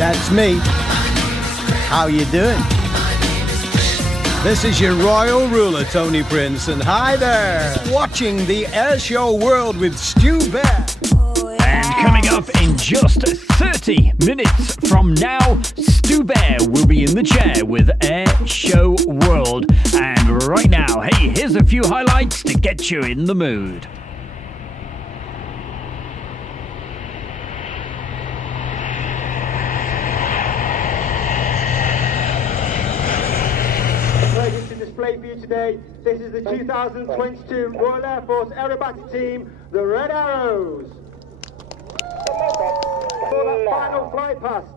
That's me. How you doing? This is your royal ruler, Tony Prince, and hi there! Watching the Airshow World with Stu Bear. And coming up in just 30 minutes from now, Stu Bear will be in the chair with Airshow World. And right now, hey, here's a few highlights to get you in the mood. For you today, this is the 2022 Royal Air Force aerobatic team, the Red Arrows. For that final flight past,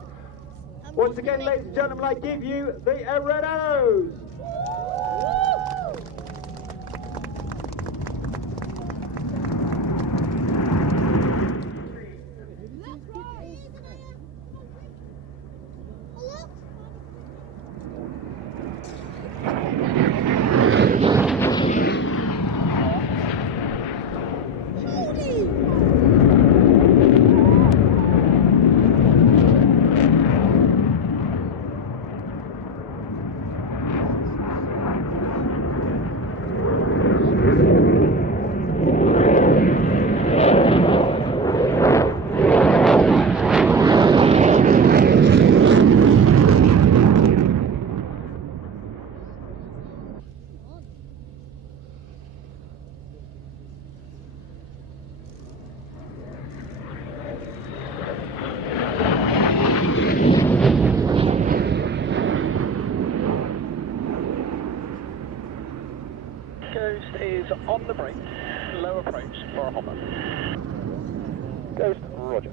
once again, ladies and gentlemen, I give you the Red Arrows. Ghost is on the brake, low approach for a hopper. Ghost, roger.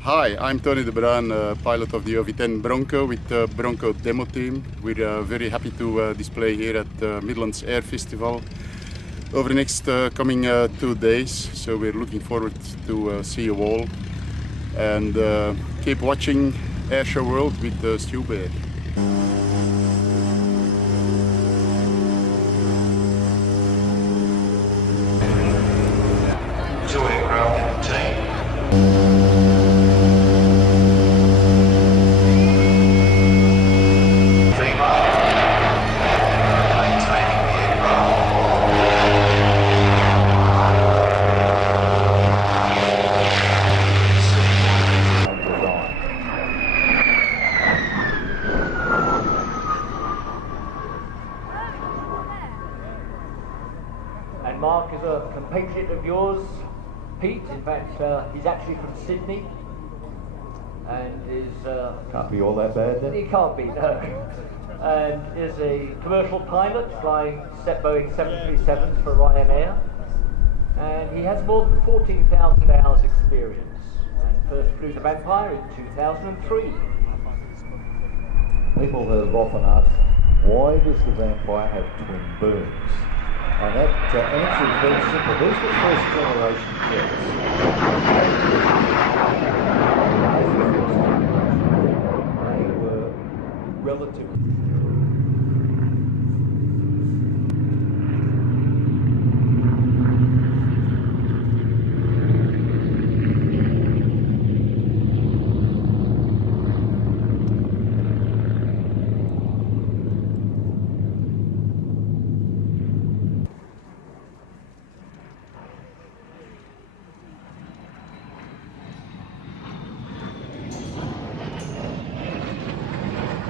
Hi, I'm Tony de Bruin, pilot of the OV-10 Bronco with the Bronco demo team. We're very happy to display here at the Midlands Air Festival over the next coming 2 days. So we're looking forward to see you all, and keep watching Airshow World with Stu Bear. Two aircraft in the team. And Mark is a compatriot of yours, Pete. In fact, he's actually from Sydney, and is Can't be all that bad then. he can't be, no. And is a commercial pilot flying Boeing 737s for Ryanair, and he has more than 14,000 hours experience, and first flew the Vampire in 2003. People have often asked, why does the Vampire have twin booms? And that answer is very simple. These were first generation jets. They were relatively...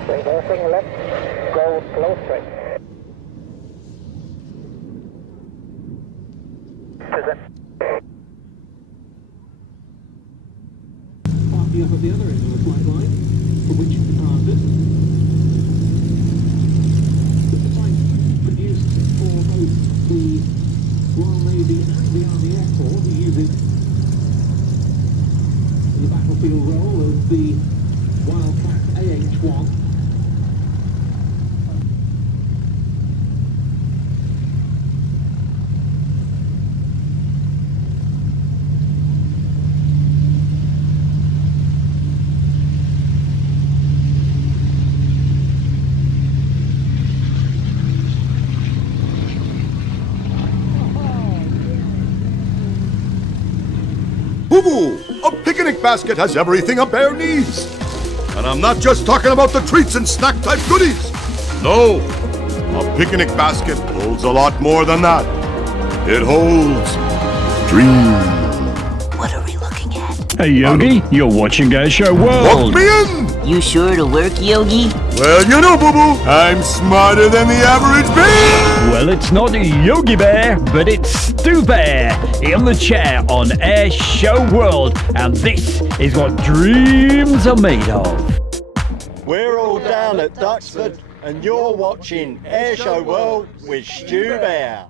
Reversing left, go slow straight. Present. Parking up at the other end of the flight line, from which it departed. The flight produced for both the Royal Navy and the Army Air Force, using the battlefield role of the Wildcat AH-1. Boo-boo! A picnic basket has everything a bear needs. And I'm not just talking about the treats and snack-type goodies. No, a picnic basket holds a lot more than that. It holds dreams. What are we looking at? Hey Yogi, you're watching Air Show World. Walk me in! You sure it'll work, Yogi? Well, you know, Boo-boo, I'm smarter than the average bear! Well, it's not Yogi Bear, but it's Stu Bear in the chair on Air Show World, and this is what dreams are made of. We're all down at Duxford, and you're watching Air Show World with Stu Bear.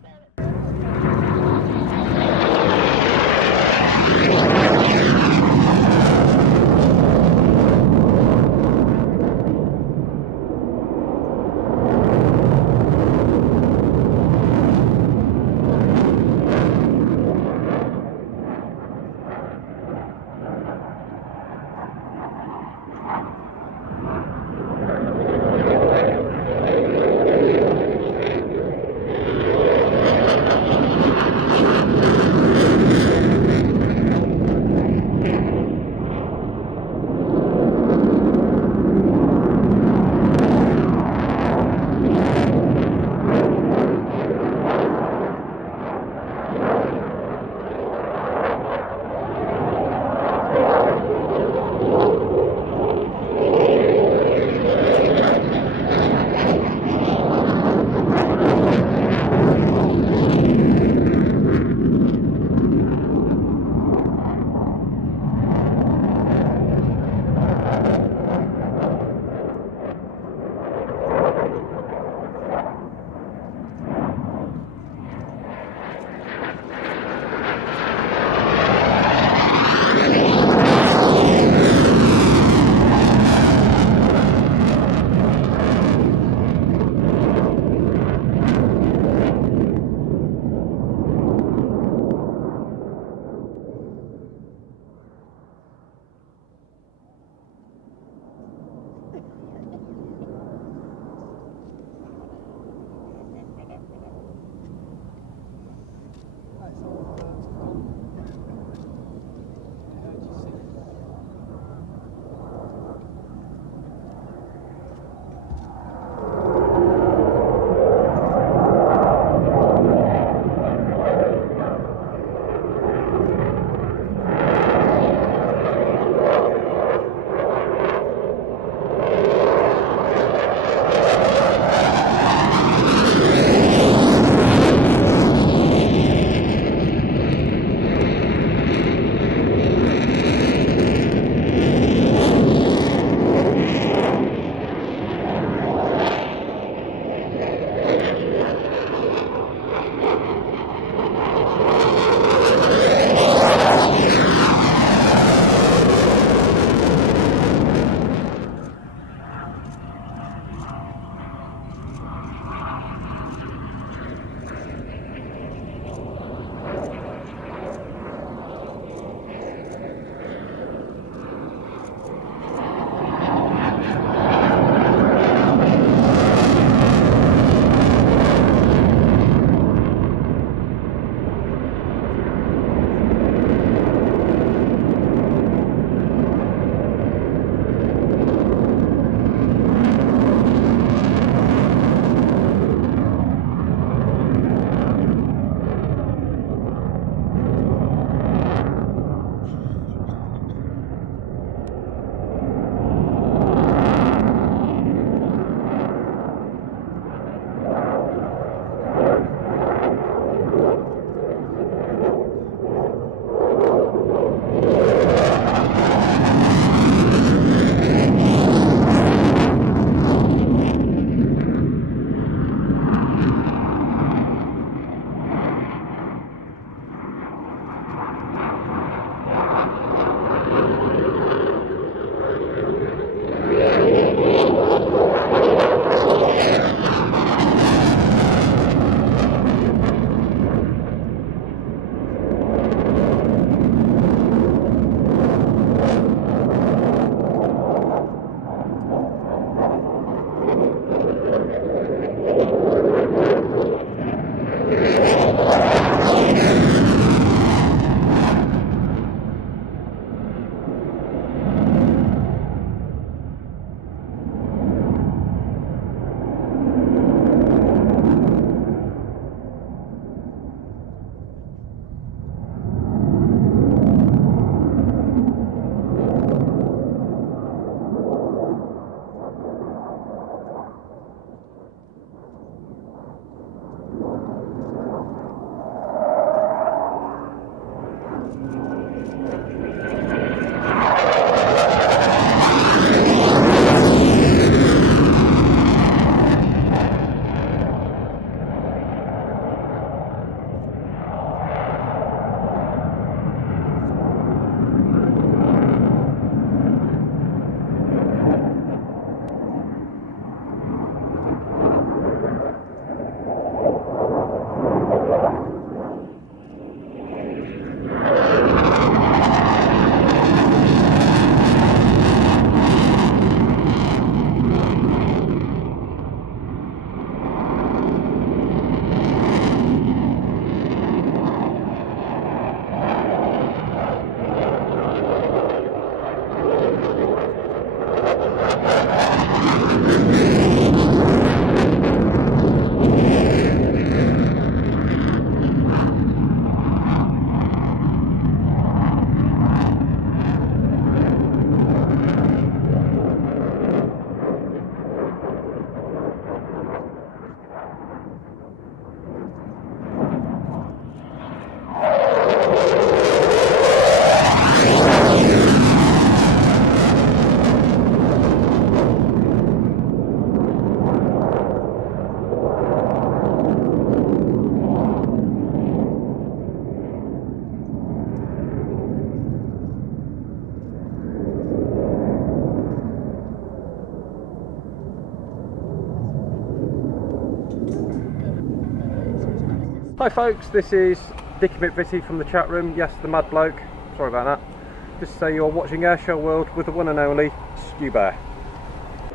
Hi folks, this is Dicky McVitie from the chat room. Yes, the mad bloke. Sorry about that. Just to say you're watching Airshow World with the one and only Stu Bear.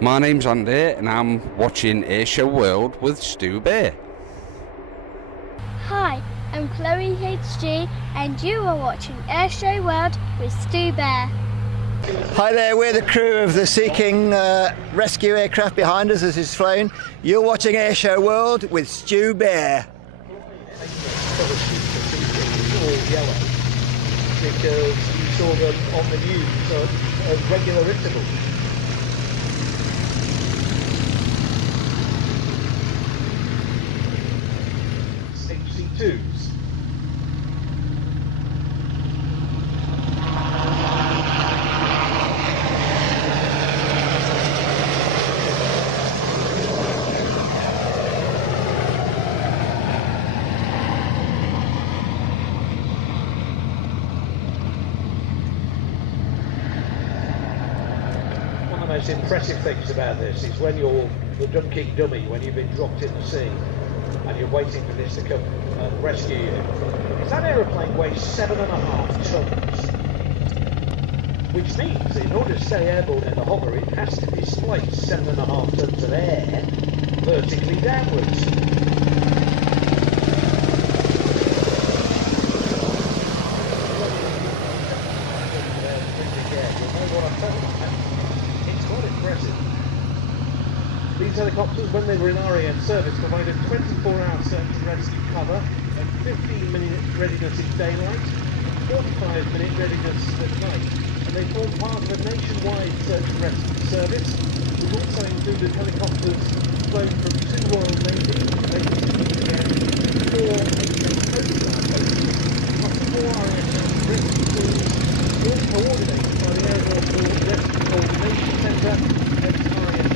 My name's Andy and I'm watching Airshow World with Stu Bear. Hi, I'm Chloe HG and you are watching Airshow World with Stu Bear. Hi there, we're the crew of the Sea King rescue aircraft behind us as it's flown. You're watching Airshow World with Stu Bear. Yellow because you saw them on the news at regular intervals. HC2s. The most impressive things about this is when you're the dumb-king dummy, when you've been dropped in the sea and you're waiting for this to come and rescue you, is that aeroplane weighs 7.5 tons, which means in order to stay airborne in the hover it has to displace 7.5 tons of air vertically downwards. These helicopters, when they were in RAF service, provided 24-hour search and rescue cover and 15-minute readiness in daylight and 45-minute readiness at night. And they formed part of a nationwide search and rescue service, which also included helicopters flown from 2 Royal Navy, and 4 HM Coast Guard bases, plus 4 RAF rescue teams, all coordinated by the Air Force Rescue Coordination Centre and RAF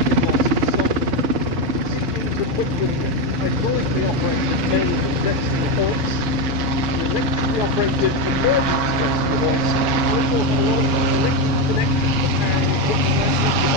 hydraulically operated main rescue points, electrically operated emergency rescue points, and also a lot of electric connections to powering equipment rescue.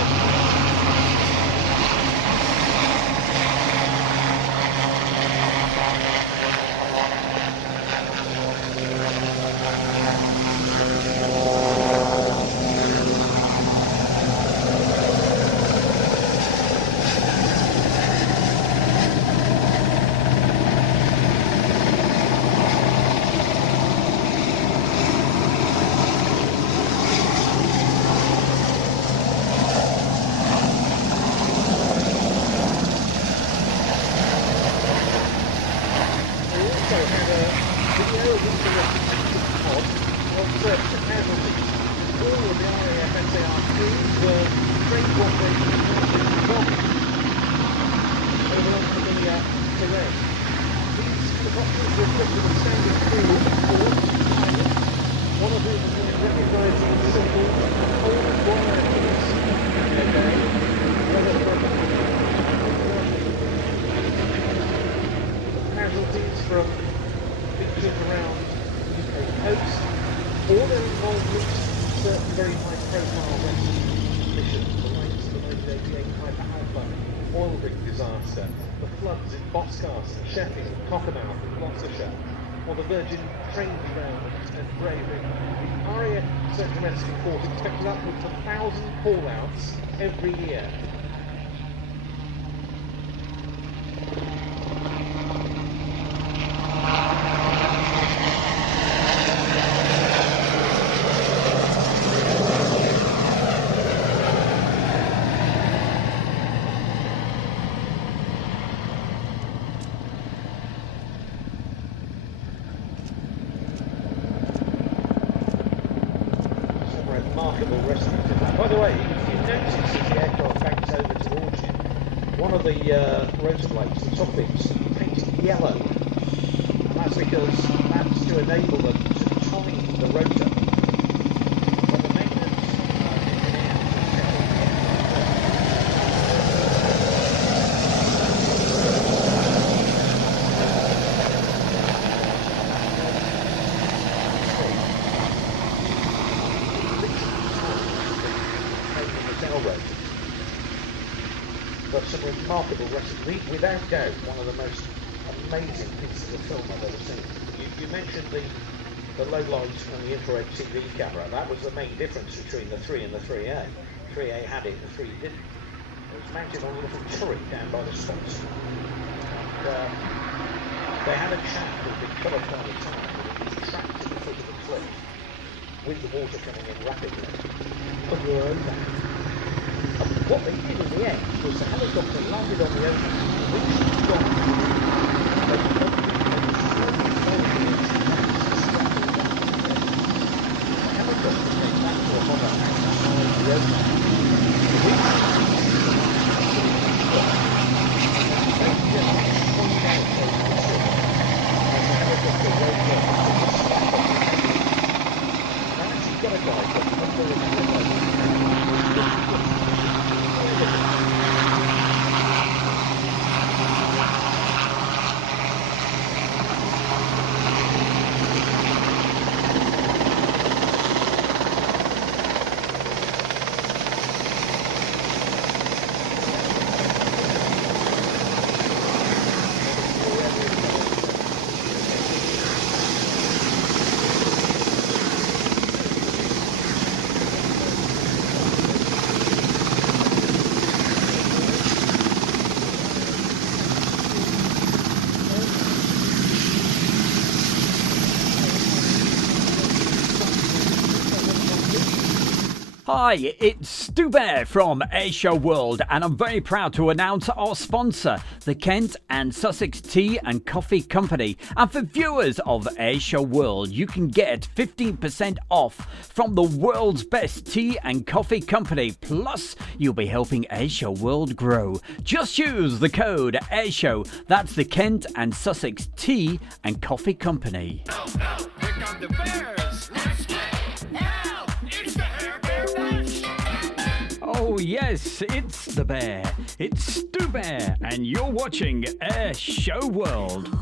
Or the Virgin train ground and Braving. The RAF Search and Rescue Force expected upwards of 1,000 call-outs every year. By the way, if you notice as the aircraft banks over towards you, one of the rotor blades, the top bits, is painted yellow. And that's because that's to enable them to time the rotor. But the maintenance but some remarkable rescue. Without doubt, one of the most amazing pieces of film I've ever seen. You mentioned the low lights and the infrared TV camera. That was the main difference between the 3 and the 3A. 3A had it, the 3 didn't. It was mounted on a little turret down by the stops. And they had a shaft that had been cut off by the time, and it was trapped to the foot of the cliff with the water coming in rapidly on your overhang. And what they did in the end was the helicopter landed on the overhang, reached the ground, they slowly the helicopter came back to a hover outside the overhang. Hi, it's Stu Bear from Airshow World, and I'm very proud to announce our sponsor, the Kent and Sussex Tea and Coffee Company. And for viewers of Airshow World, you can get 15% off from the world's best tea and coffee company. Plus, you'll be helping Airshow World grow. Just use the code Airshow. That's the Kent and Sussex Tea and Coffee Company. Here come the bears. Let's get now. It's the Hair Bear Bunch. Oh yes, it's the bear. It's Stu Bear, and you're watching Airshow World.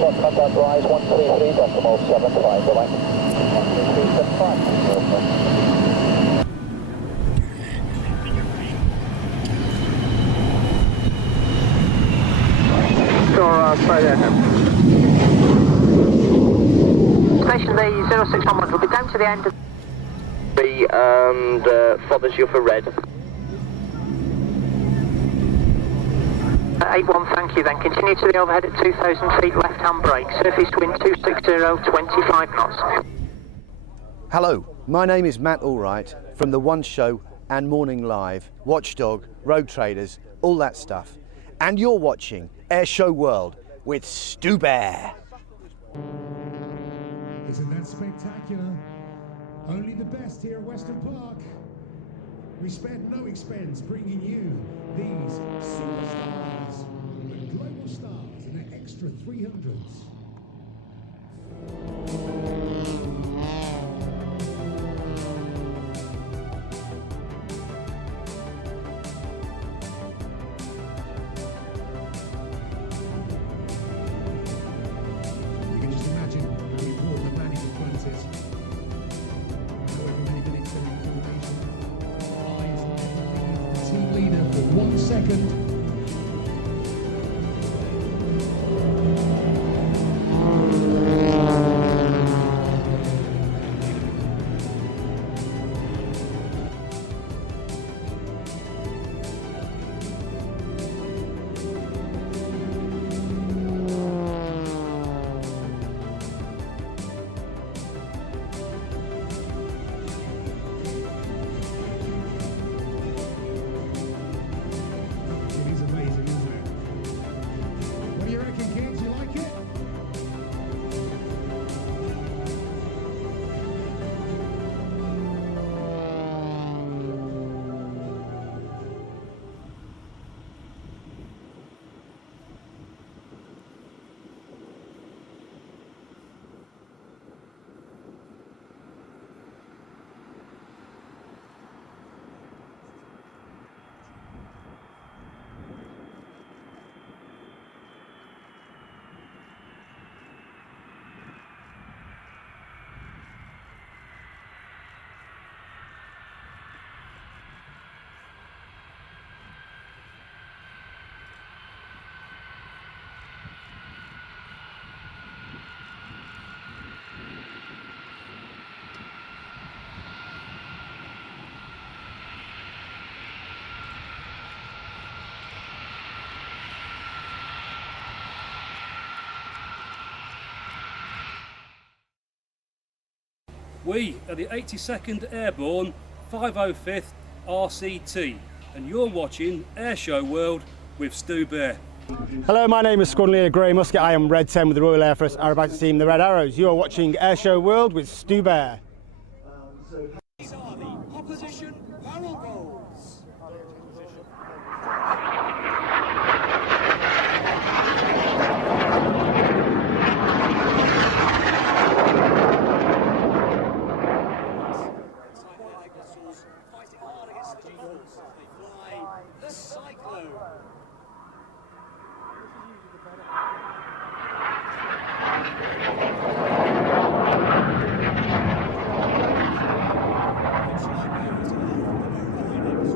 Foxtrot, contact rise 133.75, bye-bye. 133.75. Sure, stay there. Station the 0611 will be down to the end of the and followers you for red. 81, thank you then. Continue to the overhead at 2,000 feet, left hand brake. Surface wind 260, 25 knots. Hello, my name is Matt Allwright from The One Show and Morning Live, Watchdog, Road Traders, all that stuff. And you're watching Airshow World with Stu Bear. Isn't that spectacular? Only the best here at Western Park. We spared no expense bringing you these superstars and global stars in their extra 300s. You can just imagine how important the manning in front is. However many minutes of information. Eyes team leader for 1 second. We are the 82nd Airborne 505th RCT and you're watching Airshow World with Stu Bear. Hello, my name is Squadron Leader Grey Musket. I am Red 10 with the Royal Air Force Aerobatic Team, the Red Arrows. You are watching Airshow World with Stu Bear. These are the opposition barrel rolls. Fighting hard against the G-force. They fly the Cyclone.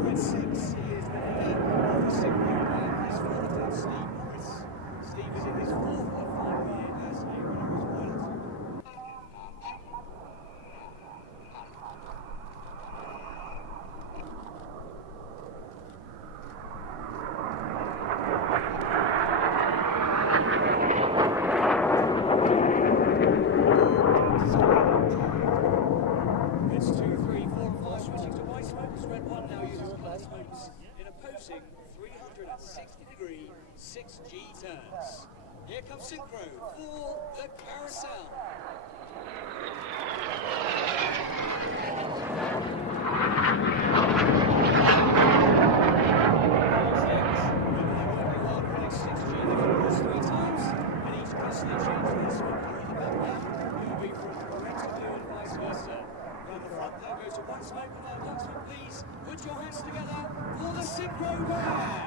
Red 6, he is the header of the Cyclone and his fourth, Steve Morris. Steve is in his fourth of 5 year as a Red Arrows pilot. It's 2, 3, 4, and 5 switching to white smokes. Red 1 now uses black smokes in opposing 360-degree 6G turns. Here comes Synchro for the carousel. Please put your hands together for the Synchro Bear.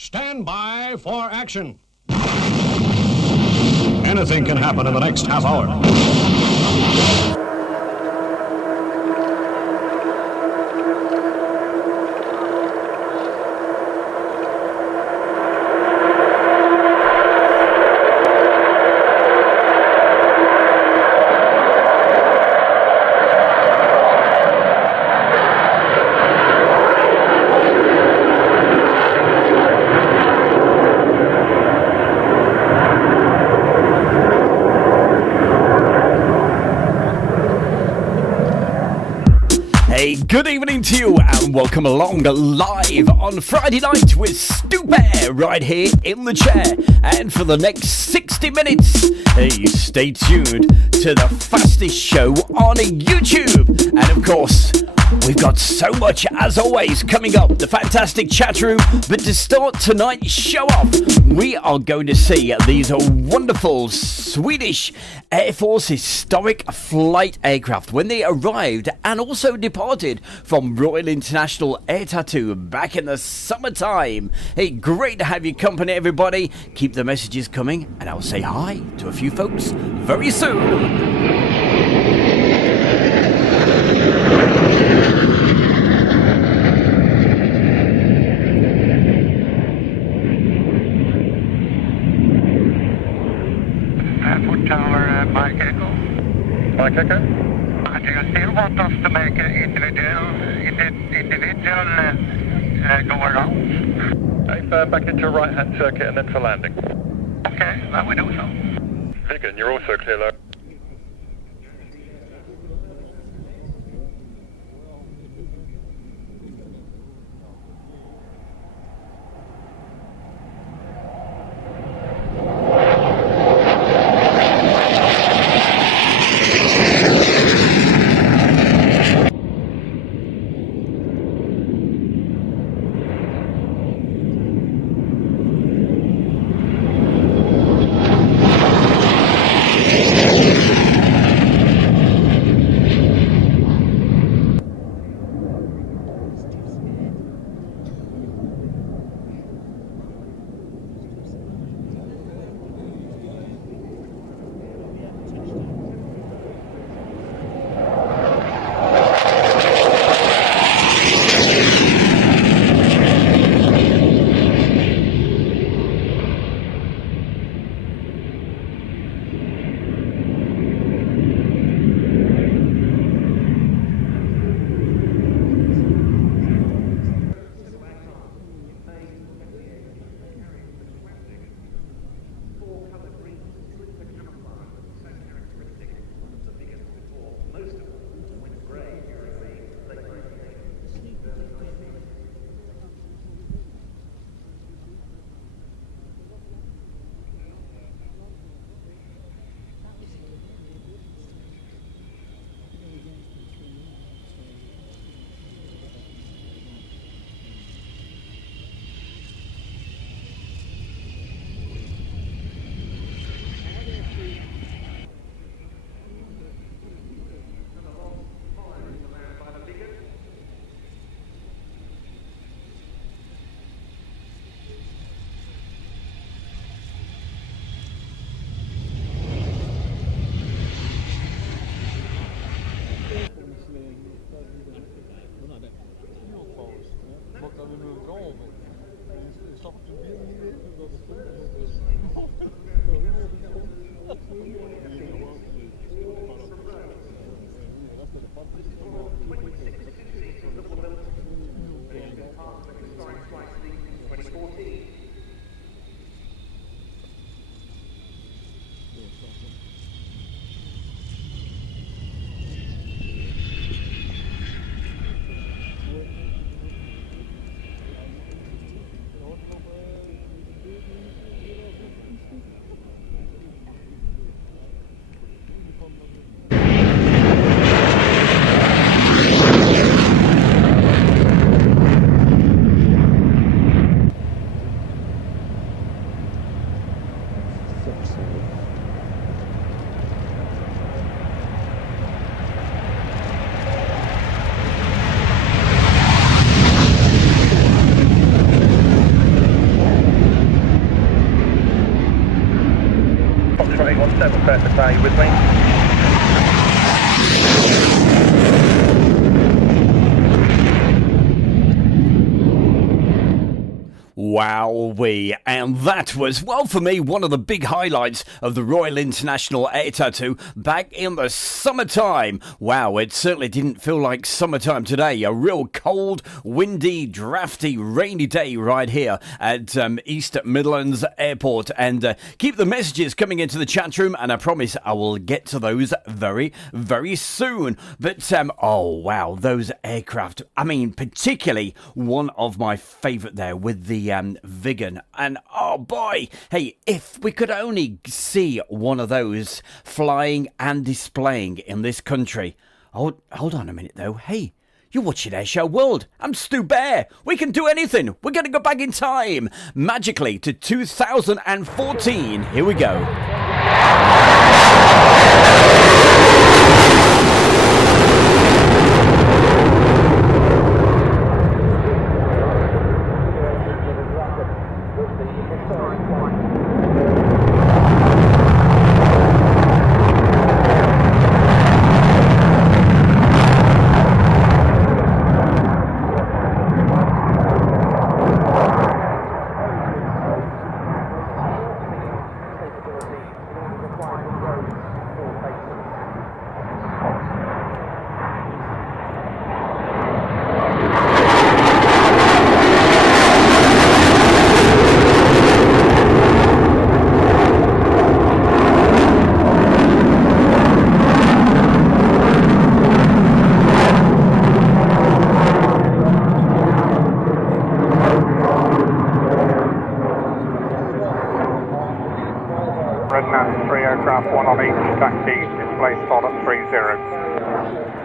Stand by for action. Anything can happen in the next half hour. Good evening to you and welcome along live on Friday night with Stu Bear right here in the chair. And for the next 60 minutes, hey, stay tuned to the fastest show on YouTube. And of course, we've got so much as always coming up, the fantastic chat room. But to start tonight's show off, we are going to see these wonderful Swedish Air Force historic flight aircraft when they arrived and also departed from Royal International Air Tattoo back in the summertime. Hey, great to have your company, everybody. Keep the messages coming and I'll say hi to a few folks very soon. Tower, Mike Echo. Mike Echo? Do you still want us to make an individual go around? Back into your right-hand circuit and then for landing. Okay, that we do so. Vegan, you're also clear low. 7 Perfect, are you with me? Wowee, and that was, well, for me, one of the big highlights of the Royal International Air Tattoo back in the summertime. Wow, it certainly didn't feel like summertime today. A real cold, windy, drafty, rainy day right here at East Midlands Airport. And keep the messages coming into the chat room, and I promise I will get to those very, very soon. But, oh, wow, those aircraft, I mean, particularly one of my favourite there with the Vulcan, and oh boy, hey, if we could only see one of those flying and displaying in this country. Hold on a minute though. Hey, you're watching Airshow World. I'm Stu Bear. We can do anything. We're going to go back in time magically to 2014. Here we go.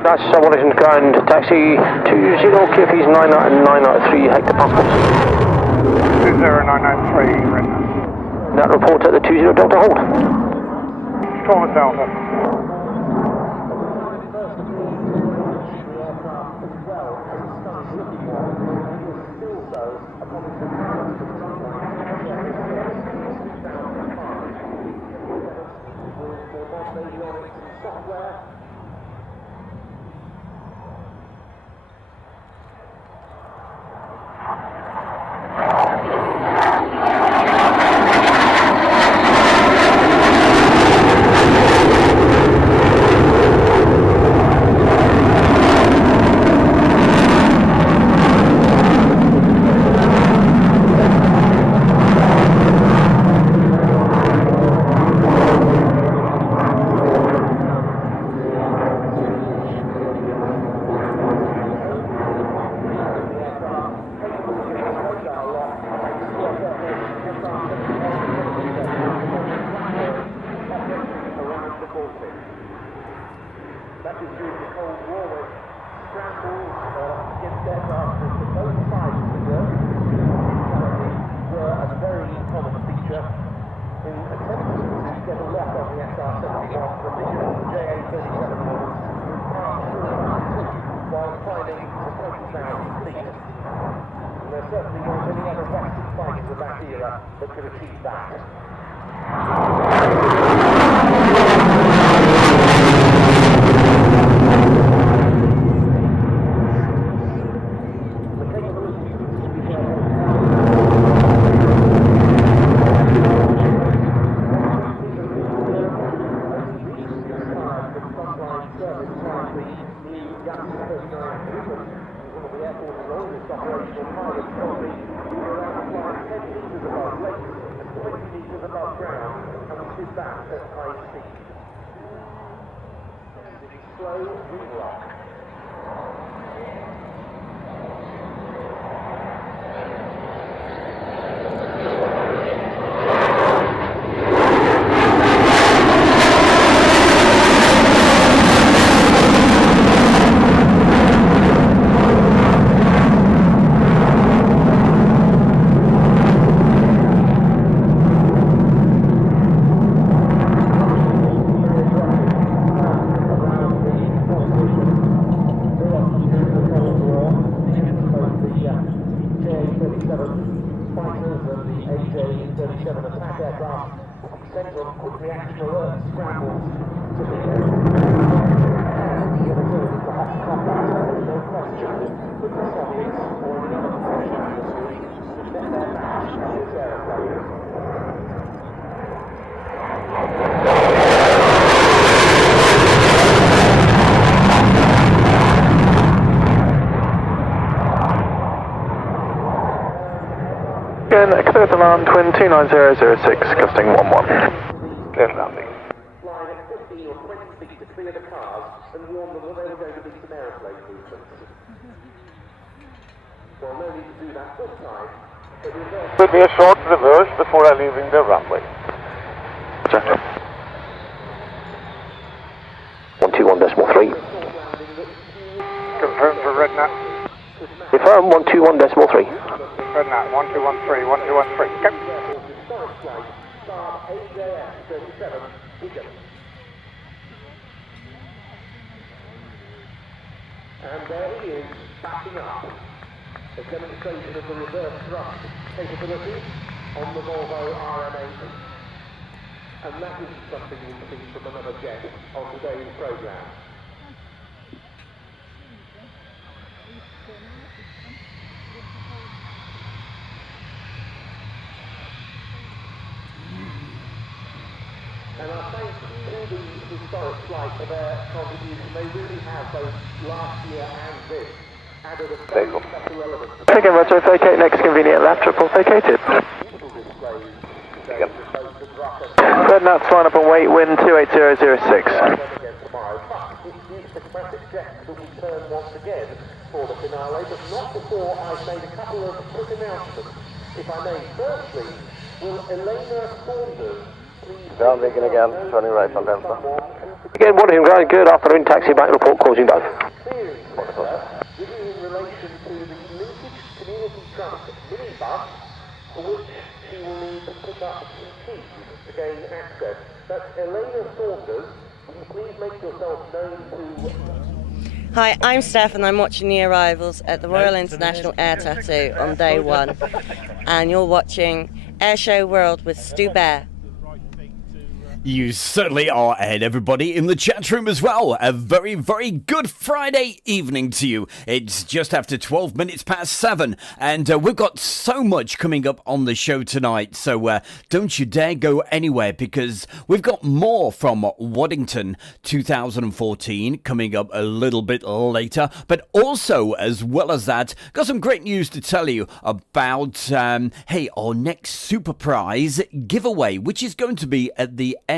That's Waddington ground, taxi 20 QFE's 993 hectopascals. 20993, Redman. That report at the 20 Delta hold. Storm Delta. That is due to Cold War with scrambles against aircraft that both sides of the world were a very common feature in attempts to get a lock on the SR-71 from the JA-37 models while finding the 20,000 feet. And there certainly weren't any other Western fighters of that era that could achieve that. Centre on quick reaction alert scrambles to the no question that the Soviets or any other professional industry met their match on this aeroplane. Again, clear to land, twin 29006, gusting 11. Clear to landing. Flying at 15 or 20 feet to clear the cars and warn them that there were going to be some aeroplane movements. Well, no need to do that this time. Will be a short reverse before leaving the runway. Check. 121.3. Confirm for RedNat. Confirm 121.3. RedNat 1213, 1213. Go. And there he is, backing up. A demonstration of the reverse thrust capability on the Volvo RM80. And that isn't something you see from another jet on today's programme. And our thanks to the historic flight for their contribution. They really have, both last year and this, added a very special element. Take in retro, vacate next convenient left, triple vacated. RedNat's line up and wait, wind 28006. It's the classic jet that we turn once again for the finale, but not before I've made a couple of quick announcements. If I may, firstly, will Elena Saunders Down Vegan again, turning right on Delta. Again, Waddington ground, good afternoon, taxi back, report causing both. This is in relation to the linkage community trust minibus, for which she will need to pick up some keys to gain access. That's Elena Saunders. Will you please make yourself known to... Hi, I'm Steph and I'm watching the arrivals at the Royal International Air Tattoo on day 1. And you're watching Airshow World with Stu Bear. You certainly are, and everybody in the chat room as well. A very, very good Friday evening to you. It's just after 12 minutes past 7, and we've got so much coming up on the show tonight, so don't you dare go anywhere, because we've got more from Waddington 2014 coming up a little bit later, but also, as well as that, got some great news to tell you about, hey, our next super prize giveaway, which is going to be at the end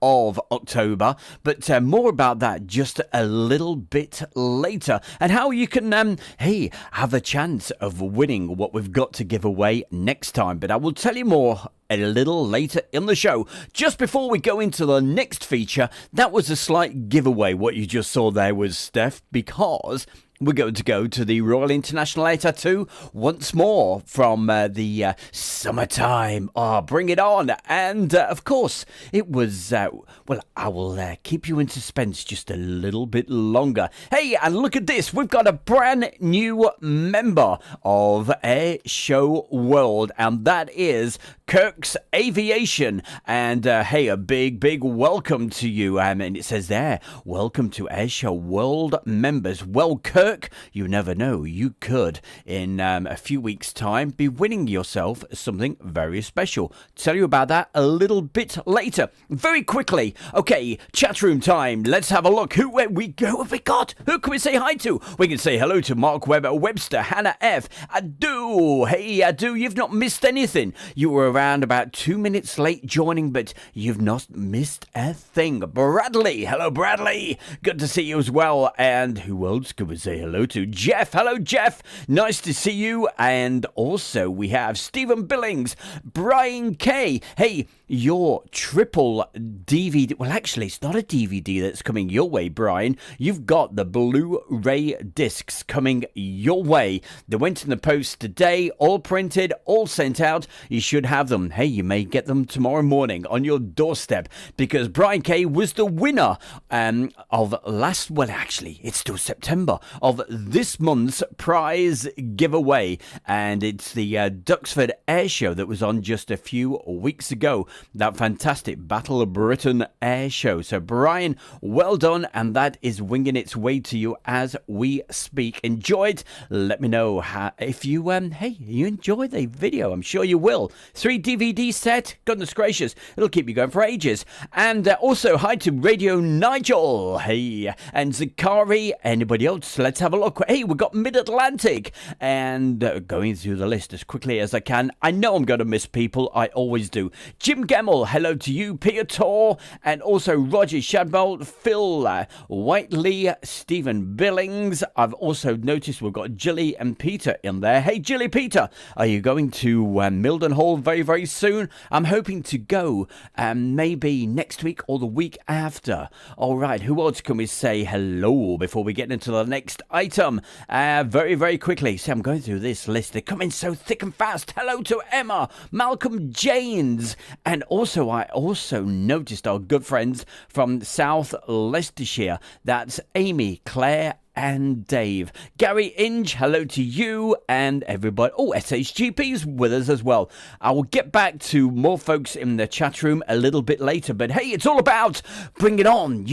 of October, but more about that just a little bit later, and how you can hey, have a chance of winning what we've got to give away next time. But I will tell you more a little later in the show. Just before we go into the next feature, that was a slight giveaway. What you just saw there was Steph, because we're going to go to the Royal International Air Tattoo once more from the summertime. Oh, bring it on. And, of course, it was, well, I will keep you in suspense just a little bit longer. Hey, and look at this. We've got a brand new member of Air Show World, and that is Kirk's Aviation. And, hey, a big, big welcome to you. And it says there, welcome to Air Show World members. Well, Kirk, you never know, you could in a few weeks time be winning yourself something very special. Tell you about that a little bit later. Very quickly, okay, chat room time. Let's have a look. Who have we got? Who can we say hi to? We can say hello to Mark Webster, Hannah F, Adu. Hey Adu, you've not missed anything. You were around about 2 minutes late joining, but you've not missed a thing. Bradley, hello Bradley, good to see you as well. And who else can we say hello to? Jeff, hello Jeff, nice to see you. And also we have Stephen Billings, Brian K. Hey, your triple DVD, well actually it's not a DVD that's coming your way, Brian. You've got the Blu-ray discs coming your way. They went in the post today, all printed, all sent out. You should have them, hey, you may get them tomorrow morning on your doorstep, because Brian Kay was the winner of it's still September, of this month's prize giveaway. And it's the Duxford Air Show that was on just a few weeks ago. That fantastic Battle of Britain Air Show. So Brian, well done, and that is winging its way to you as we speak. Enjoy it. Let me know if you you enjoy the video. I'm sure you will. 3 DVD set, goodness gracious, it'll keep you going for ages. And also hi to Radio Nigel, hey, and Zakari. Anybody else? Let's have a look. Hey, we've got Mid-Atlantic, and going through the list as quickly as I can. I know I'm going to miss people, I always do. Jim Gemmell, hello to you. Peter Tor, and also Roger Shadbolt, Phil Whiteley, Stephen Billings. I've also noticed we've got Jilly and Peter in there. Hey, Jilly Peter, are you going to Mildenhall very, very soon? I'm hoping to go maybe next week or the week after. All right, who else can we say hello before we get into the next item? Very, very quickly. See, I'm going through this list. They're coming so thick and fast. Hello to Emma, Malcolm Janes, and also I also noticed our good friends from South Leicestershire. That's Amy, Claire, and Dave. Gary Inge, hello to you and everybody. Oh, SHGP's with us as well. I will get back to more folks in the chat room a little bit later, but hey, it's all about bringing on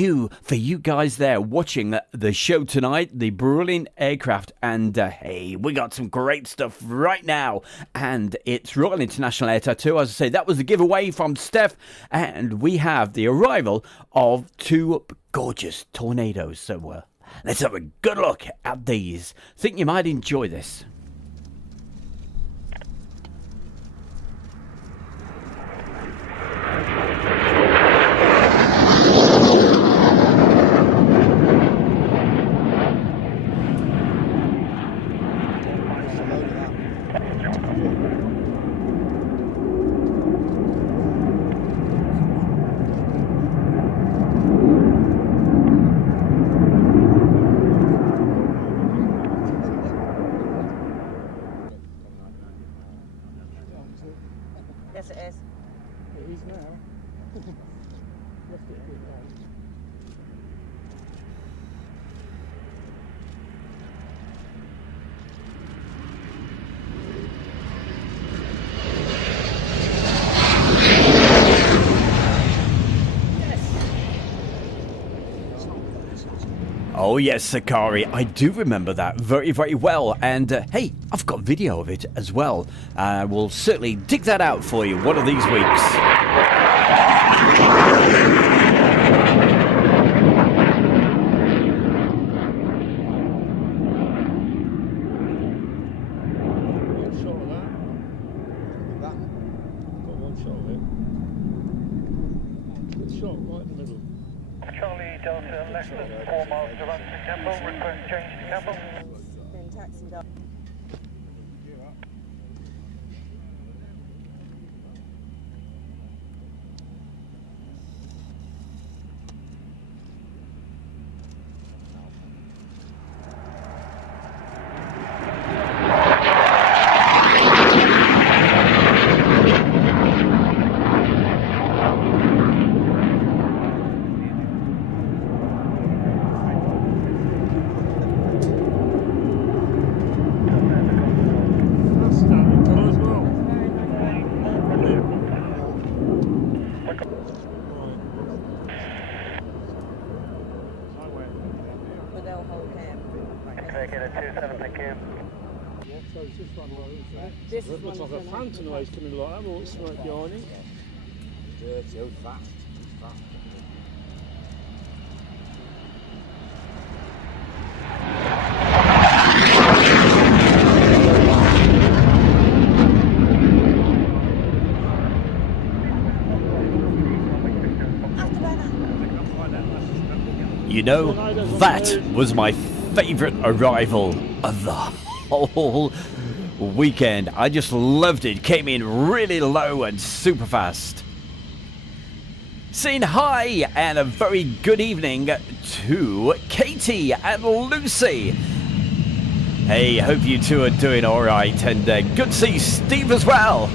for you guys there watching the show tonight, the brilliant aircraft, and hey, we got some great stuff right now, and it's Royal International Air Tattoo. As I say, that was the giveaway from Steph, and we have the arrival of 2 gorgeous tornadoes. So let's have a good look at these. Think you might enjoy this. Yes, it is. It is now. Left it a bit long. Oh yes, Sakari, I do remember that very, very well. And hey, I've got video of it as well. We'll certainly dig that out for you one of these weeks. Charlie Delta, less than 4 miles to run to Campbell, request change to Campbell. Been taxied up. This looks like a phantom noise coming like that, or it's smoke behind him. Dirty, oh, fast. You know, that was my favourite arrival of the whole weekend. I just loved it. Came in really low and super fast. Saying hi and a very good evening to Katie and Lucy. Hey, hope you two are doing all right, and good to see Steve as well.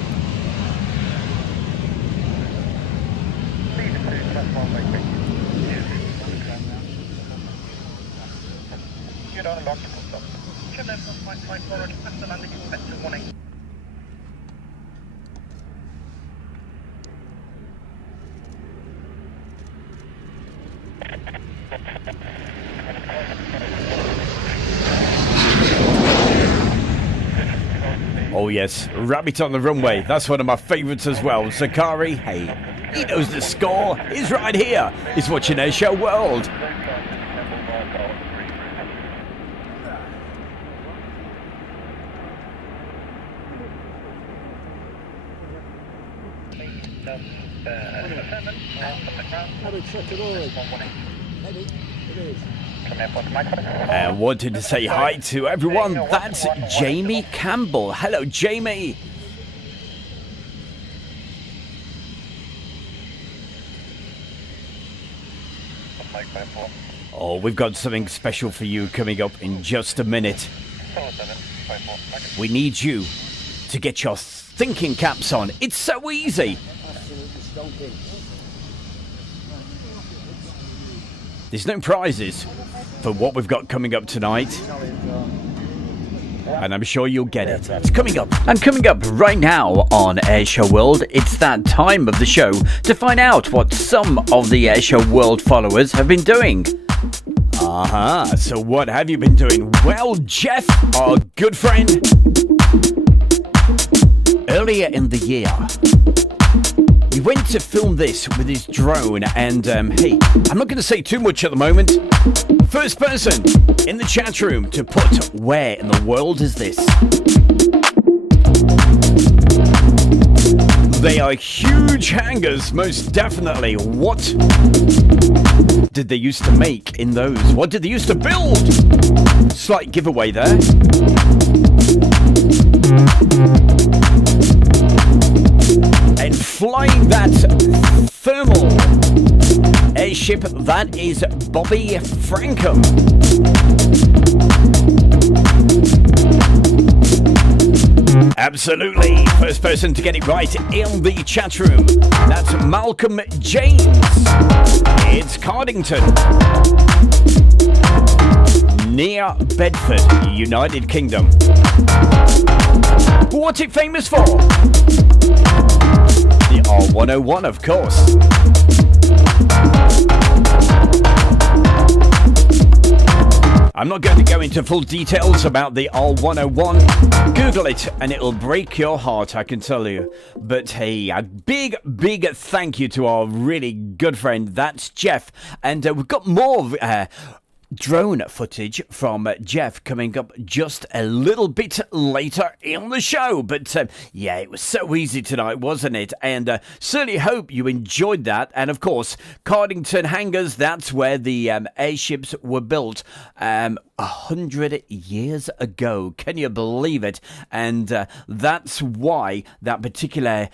Oh yes, Rabbit on the Runway. That's one of my favourites as well. Zakari, hey, he knows the score. He's right here. He's watching Airshow World. And wanted to say hi to everyone. That's Jamie Campbell. Hello, Jamie. Oh, we've got something special for you coming up in just a minute. We need you to get your thinking caps on. It's so easy. There's no prizes for what we've got coming up tonight, and I'm sure you'll get it. It's coming up. And coming up right now on Airshow World, it's that time of the show to find out what some of the Airshow World followers have been doing. So what have you been doing? Well, Jeff, our good friend, earlier in the year, he went to film this with his drone, and hey, I'm not going to say too much at the moment. First person in the chat room to put where in the world is this? They are huge hangars, most definitely. What did they used to make in those? What did they used to build? Slight giveaway there. And flying that thermal airship, that is Bobby Frankham. Absolutely, first person to get it right in the chat room. That's Malcolm James. It's Cardington, near Bedford, United Kingdom. What's it famous for? The R101, of course. I'm not going to go into full details about the R101. Google it and it'll break your heart, I can tell you. But hey, a big thank you to our really good friend, that's Jeff. And we've got more drone footage from Jeff coming up just a little bit later in the show. But yeah, it was so easy tonight, wasn't it? And certainly hope you enjoyed that. And of course, Cardington hangars, that's where the airships were built 100 years ago. Can you believe it? And that's why that particular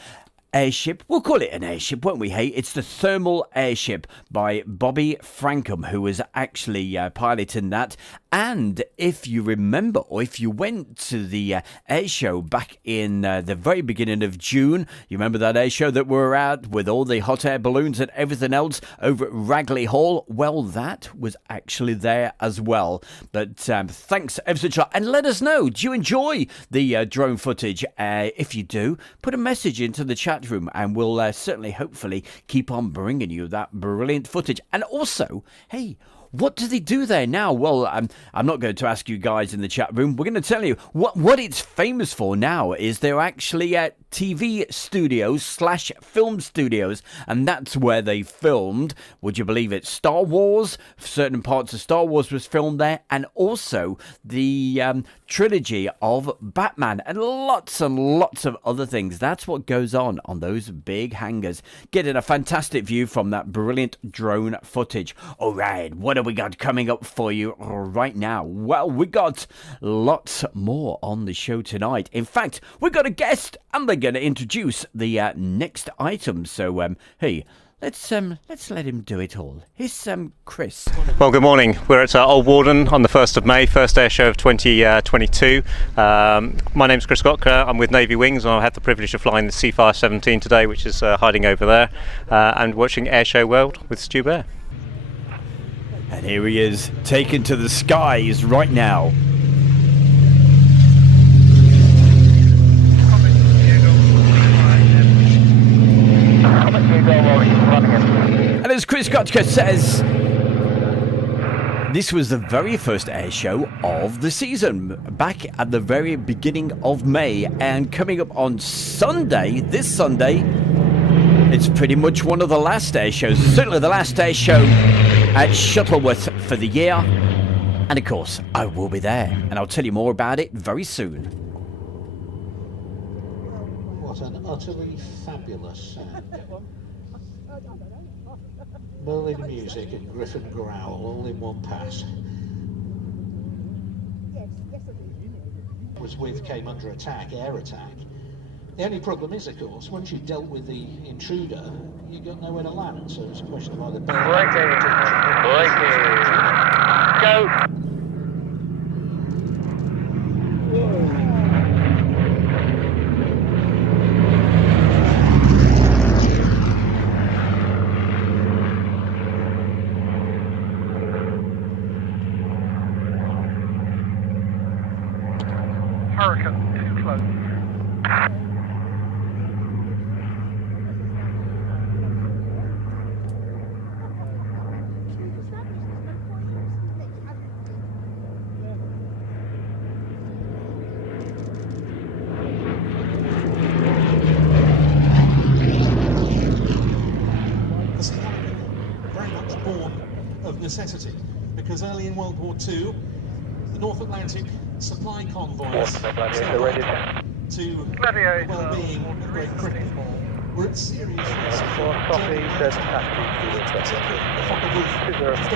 airship, we'll call it an airship, won't we? Hey, it's the thermal airship by Bobby Frankham, who was actually piloting that. And if you remember, or if you went to the air show back in the very beginning of June, you remember that air show that we were at with all the hot air balloons and everything else over at Ragley Hall? Well, that was actually there as well. But thanks ever so much. And let us know, do you enjoy the drone footage? If you do, put a message into the chat room and we'll certainly, hopefully, keep on bringing you that brilliant footage. And also, hey, what do they do there now? Well, I'm not going to ask you guys in the chat room. We're going to tell you what it's famous for now is they're actually TV studios / film studios, and that's where they filmed, would you believe it, Star Wars. Certain parts of Star Wars was filmed there, and also the trilogy of Batman, and lots of other things. That's what goes on those big hangars. Getting a fantastic view from that brilliant drone footage. All right, what have we got coming up for you right now? Well, we got lots more on the show tonight. In fact, we got a guest, and they're going to introduce the next item. So, hey, let's let him do it all. Here's Chris. Well, good morning. We're at Old Warden on the 1st of May, first air show of 2022. My name's Chris Gotka. I'm with Navy Wings, and I had the privilege of flying the Seafire 17 today, which is hiding over there, and watching Airshow World with Stu Bear. And here he is, taken to the skies right now. And as Chris Gotcha says, this was the very first air show of the season, back at the very beginning of May, and coming up on Sunday, this Sunday, it's pretty much one of the last air shows, certainly the last air show at Shuttleworth for the year, and of course, I will be there, and I'll tell you more about it very soon. What an utterly fabulous sound. Merlin music and Griffin growl all in one pass. Was with came under attack, air attack. The only problem is, of course, once you've dealt with the intruder, you've got nowhere to land, so it's a question of either... Go! Hurricane, too close. This is very much born of necessity, because early in World War II, the North Atlantic supply convoys to the well-being of Great Britain were at serious risk.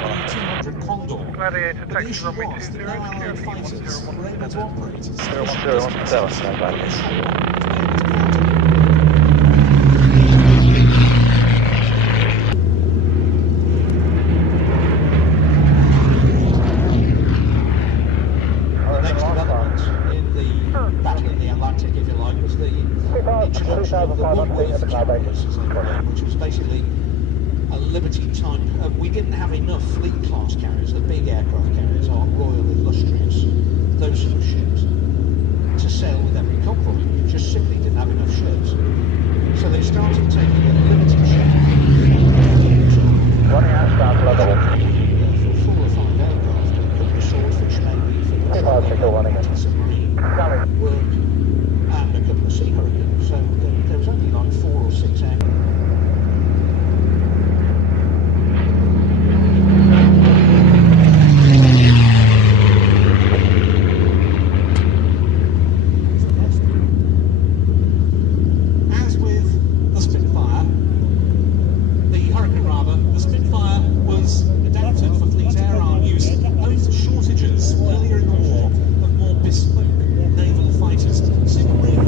W200 Condor. But the issue was that no Allied fighters were able to operate as which was basically a Liberty type. We didn't have enough fleet class carriers, the big aircraft carriers, our Royal Illustrious, those sort of ships, to sail with every convoy. You just simply didn't have enough ships. So they started taking a Liberty ship for 4 or 5 aircraft, and put the Swordfish maybe for the submarine work and a couple of Sea Hurricanes. So there was only like 4 or 6 aircraft. As with the Spitfire, the Hurricane rather, the Spitfire was adapted for fleet air arm use owing to shortages earlier in the war of more bespoke naval fighters. Supermarine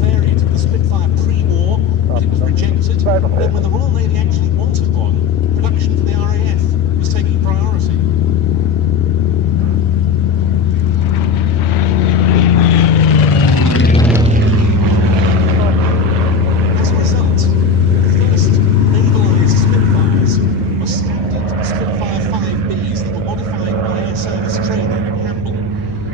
variant of the Spitfire pre-war, but it was rejected. Then when the Royal Navy actually wanted one, production for the RAF was taking priority. As a result, the first navalised Spitfires were standard Spitfire 5Bs that were modified by air service training in Hamble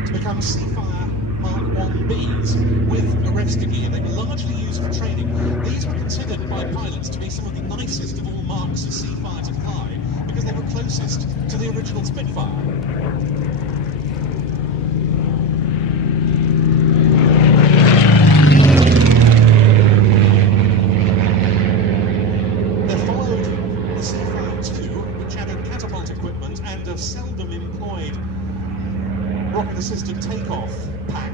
to become Seafire Mark 1Bs with arrestor gear. They were largely used for training. These were considered by pilots to be some of the nicest of all marks of Seafire to fly because they were closest to the original Spitfire. There followed the Seafire 2, which added catapult equipment and a seldom employed rocket-assisted takeoff pack,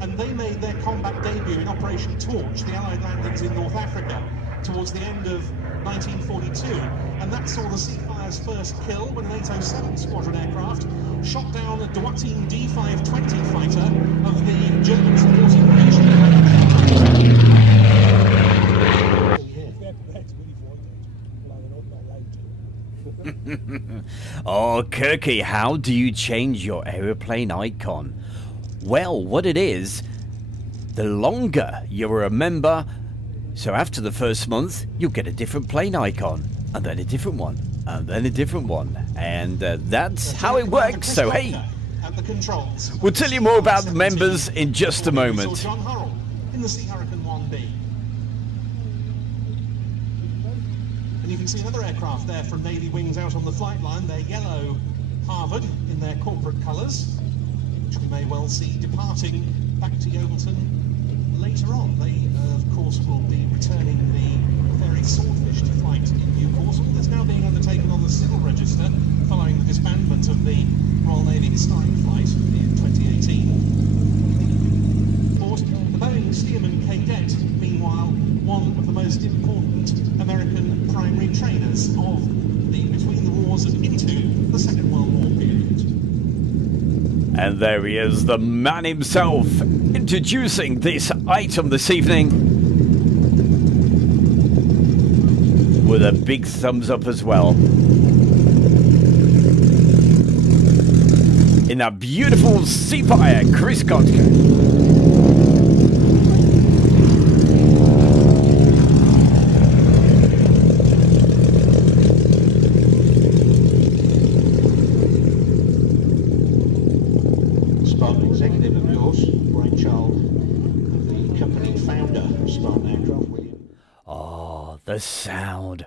and they made their combat debut in Operation Torch, the Allied landings in North Africa, towards the end of 1942, and that saw the Seafire's first kill when an 807 squadron aircraft shot down a Dwatin D520 fighter of the German supporting division. Oh, Kirky, how do you change your aeroplane icon? Well, what it is, the longer you're a member, so after the first month, you'll get a different plane icon, and then a different one, and then a different one. And that's how it works. So, hey, we'll tell you more about the members in just a moment. John Hurrell in the Sea Hurricane 1B. And you can see another aircraft there from Navy Wings out on the flight line. They're yellow Harvard in their corporate colours, which we may well see departing back to Yeovilton later on. They, of course, will be returning the ferry Swordfish to flight in due course. All that's now being undertaken on the civil register following the disbandment of the Royal Navy Stein flight in 2018. The Boeing Stearman Cadet, meanwhile, one of the most important American primary trainers of the between the wars and into the Second World War period. And there he is, the man himself, introducing this item this evening with a big thumbs up as well. In a beautiful Seafire, Chris Kotka. Spartan executive, of course, brainchild of the company founder of Spartan Aircraft, William. Oh, the sound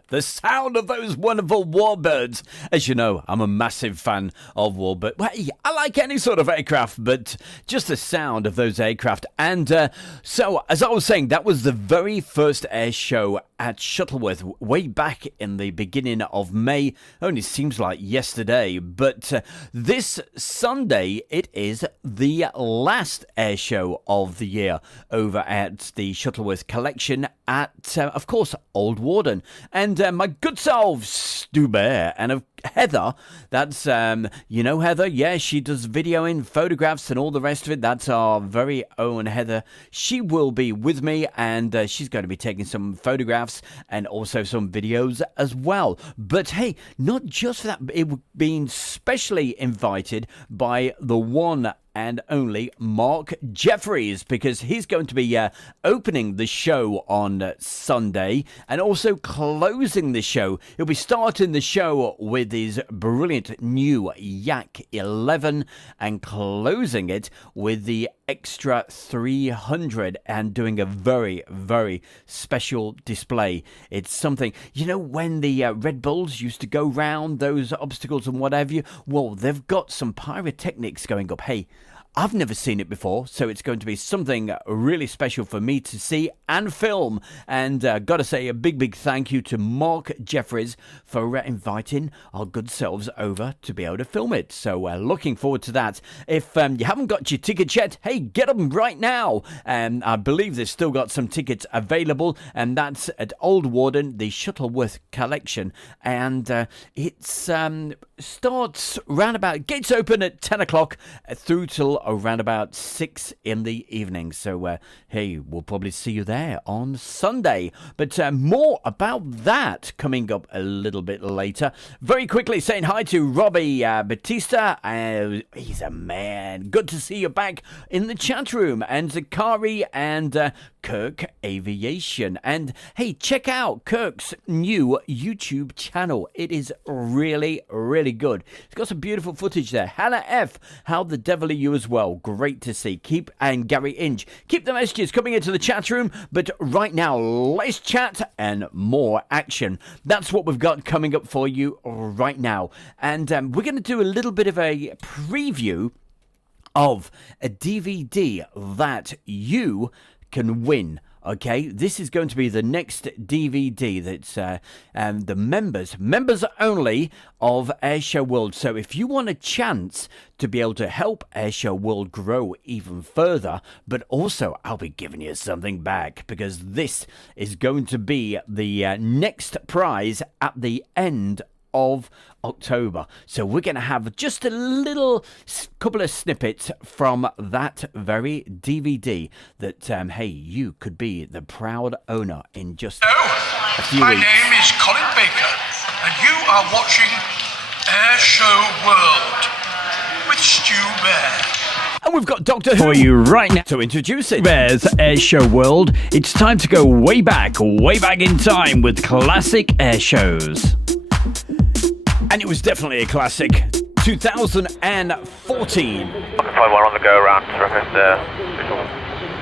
of those wonderful warbirds. As you know, I'm a massive fan of warbirds. Well, I like any sort of aircraft, but just the sound of those aircraft. And so, as I was saying, that was the very first air show at Shuttleworth way back in the beginning of May. Only seems like yesterday, but this Sunday it is the last air show of the year over at the Shuttleworth collection at, of course, Old Warden. And my good self, Stu Bear, and Heather, that's, you know Heather, yeah, she does videoing, photographs and all the rest of it. That's our very own Heather. She will be with me, and she's going to be taking some photographs and also some videos as well. But hey, not just for that, it being specially invited by the one and only Mark Jeffries, because he's going to be opening the show on Sunday and also closing the show. He'll be starting the show with his brilliant new Yak 11 and closing it with the Extra 300 and doing a very, very special display. It's something, you know, when the Red Bulls used to go round those obstacles and whatever, well, they've got some pyrotechnics going up. Hey, I've never seen it before, so it's going to be something really special for me to see and film. And got to say a big, big thank you to Mark Jeffries for inviting our good selves over to be able to film it. So looking forward to that. If you haven't got your tickets yet, hey, get them right now. I believe they've still got some tickets available, and that's at Old Warden, the Shuttleworth collection. And it starts round about, gates open at 10 o'clock through till around about 6 in the evening. So, hey, we'll probably see you there on Sunday. But more about that coming up a little bit later. Very quickly saying hi to Robbie Batista. He's a man. Good to see you back in the chat room. And Zakari and Kirk Aviation. And hey, check out Kirk's new YouTube channel. It is really, really good. It's got some beautiful footage there. Hannah F, how the devil are you as well? Great to see. And Gary Inge. Keep the messages coming into the chat room, but right now, let's chat and more action. That's what we've got coming up for you right now. And we're going to do a little bit of a preview of a DVD that you can win. Okay, this is going to be the next DVD that's the members only of Airshow World. So if you want a chance to be able to help Airshow World grow even further, but also I'll be giving you something back, because this is going to be the next prize at the end of October. So we're going to have just a little couple of snippets from that very DVD that, hey, you could be the proud owner in just a few My weeks. name is Colin Baker, and you are watching Airshow World with Stu Bear. And we've got Doctor Who for you right now to introduce it. There's Airshow World. It's time to go way back in time with classic air shows. And it was definitely a classic. 2014. 5-1 on the go around, reference visual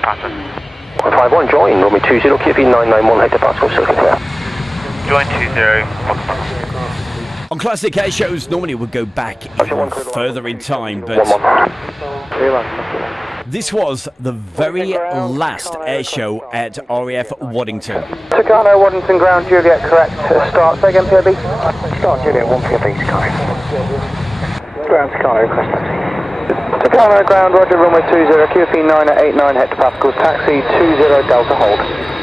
pattern. 5-1, join, Romeo 20, QP 991 hectopascal, circuit clear. Join 20. On classic air shows, normally we'll go back even further in time, but this was the very last air show at RAF Waddington. Takano, Waddington, ground, Juliet, correct. Start, say again, POB. Start, Juliet, 1 POB, Takano. Ground, Takano, request taxi. Takano, ground, Roger, runway 20, QP 989 hectopascals, taxi 20 Delta, hold.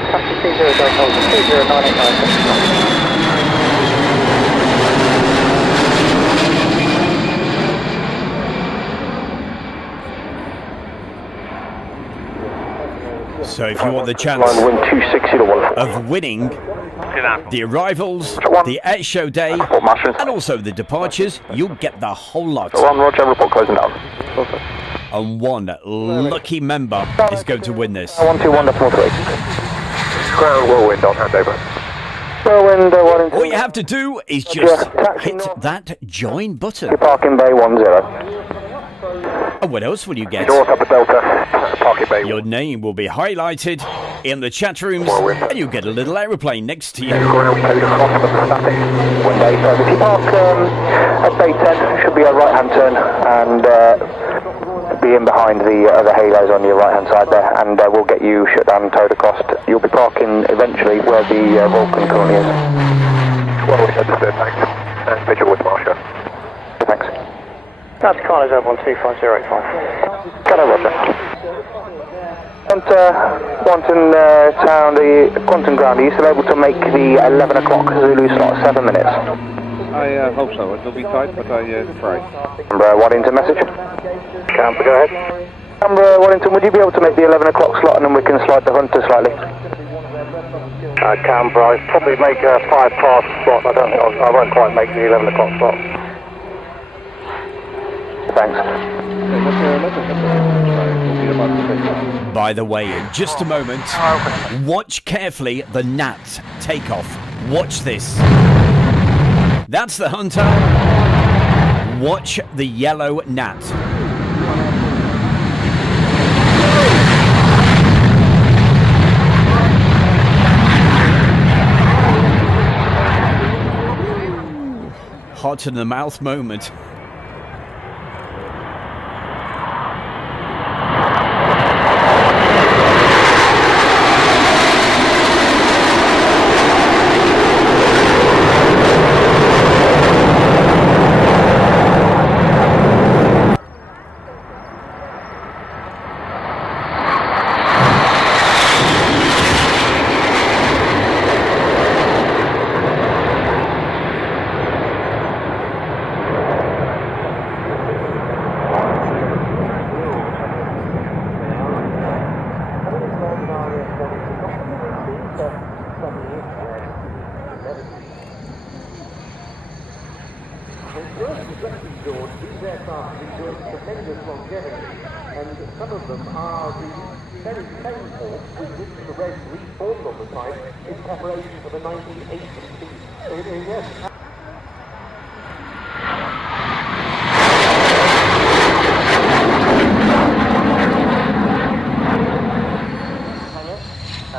Taxi 20 Delta, hold, 20989. So if you want the chance of winning the arrivals, the air show day, and also the departures, you'll get the whole lot. Roger, report closing down. And one lucky member is going to win this. 121.3. Ground, whirlwind on handover. Whirlwind, Waddington. All you have to do is just hit that join button. Parking bay 10. And what else will you get? North Upper Delta, Parking Bay. Your name will be highlighted in the chat rooms, and you'll get a little aeroplane next to you. Ground code across the static. 1 day, so if you park at Bay 10, should be a right-hand turn, and be in behind the other halos on your right-hand side there, and we'll get you shut down and towed across. You'll be parking eventually where the Vulcan currently is. Well, we understood, thanks. And visual with Marsha. Thanks. That's Carlos 125.085. Hello, Roger. Wanton Town, the Quantum Ground, are you still able to make the 11 o'clock Zulu slot 7 minutes? I hope so. It'll be tight, but I try. Canberra, Waddington message. Canberra, go ahead. Canberra, Waddington, would you be able to make the 11 o'clock slot and then we can slide the Hunter slightly? Canberra, I'd probably make a 5 past slot. I won't quite make the 11 o'clock slot. Thanks. By the way, in just a moment, watch carefully the Nat takeoff. Watch this. That's the Hunter. Watch the yellow Nat. Hot in the mouth moment.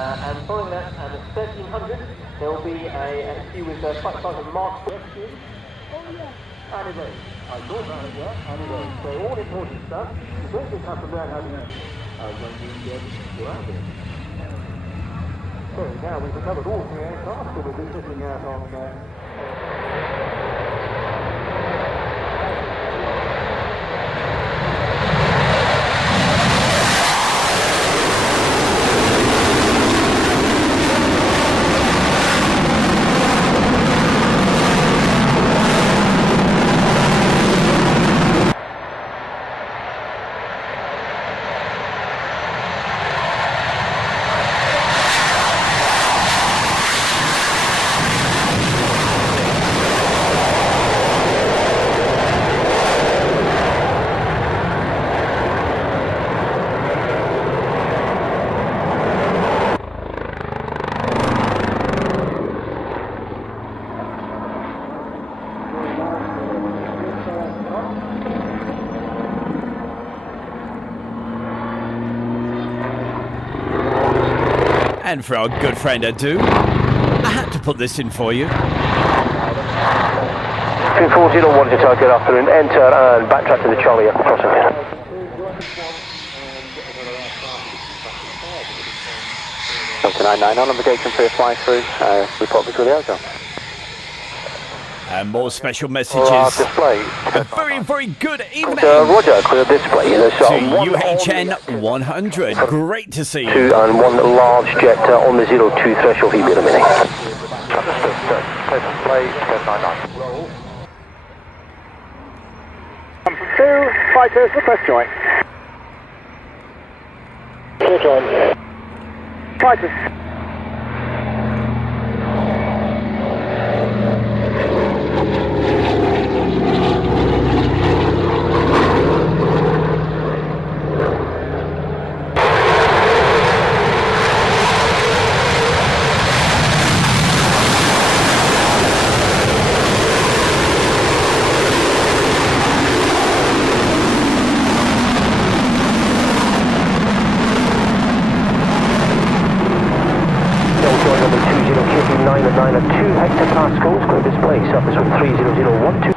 And following that, at 1300, there will be a queue with Flight Sergeant Mark. Anyway, I know that, yeah, anyway. So all important stuff, you don't just have to learn how to when you go out there. So now we've recovered all 3 aircraft, so we'll be looking out on And for our good friend Adu, I had to put this in for you. 2401 to target, good afternoon. Enter and backtrack to the Charlie at the crossing. 999 on navigation for your fly through. Report me through the aircraft. And more special messages. Display. A very, very good evening. Roger, clear display. To UHN 100. Great to see you. 2 and 1 large jet on the 02 threshold heat a minute. Display 799. 2 fighters, request join. Clear join. Fighters. Hectopascals, clear display, surface with 30012.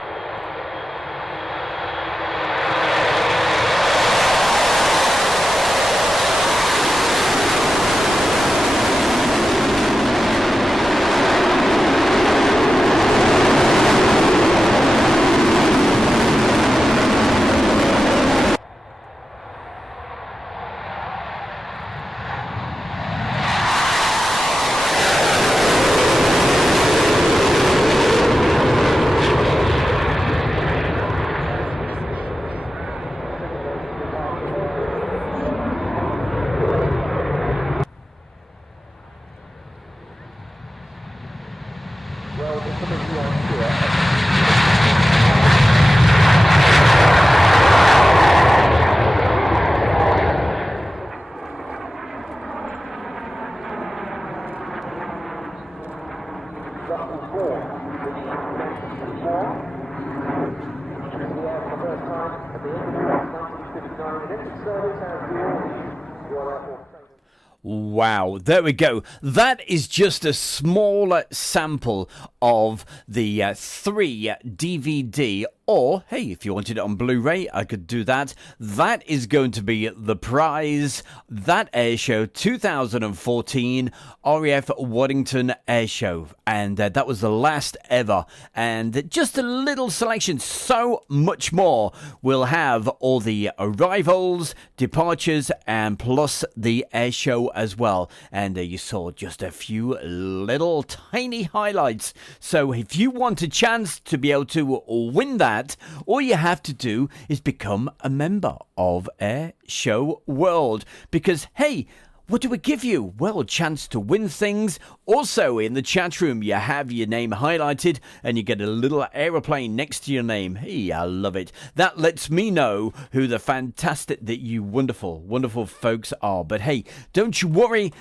Wow, there we go. That is just a small sample of the 3 DVD, or hey, if you wanted it on Blu-ray, I could do that. That is going to be the prize. That Airshow 2014 RAF Waddington Airshow, and that was the last ever. And just a little selection, so much more. We'll have all the arrivals, departures, and plus the airshow as well. And you saw just a few little tiny highlights. So if you want a chance to be able to win that, all you have to do is become a member of Airshow World. Because, hey, what do we give you? Well, a chance to win things. Also, in the chat room, you have your name highlighted and you get a little aeroplane next to your name. Hey, I love it. That lets me know who the fantastic, that you wonderful, wonderful folks are. But hey, don't you worry.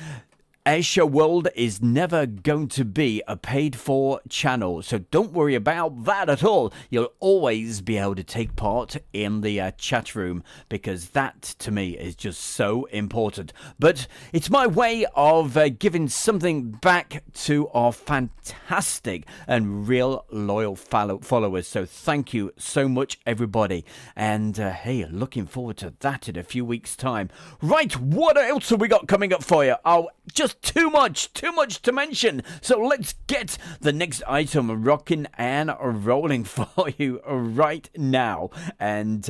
Airshow World is never going to be a paid-for channel, so don't worry about that at all. You'll always be able to take part in the chat room, because that, to me, is just so important. But it's my way of giving something back to our fantastic and real loyal followers. So thank you so much, everybody. And hey, looking forward to that in a few weeks' time. Right, what else have we got coming up for you? Oh, just too much to mention. So let's get the next item rocking and rolling for you right now. And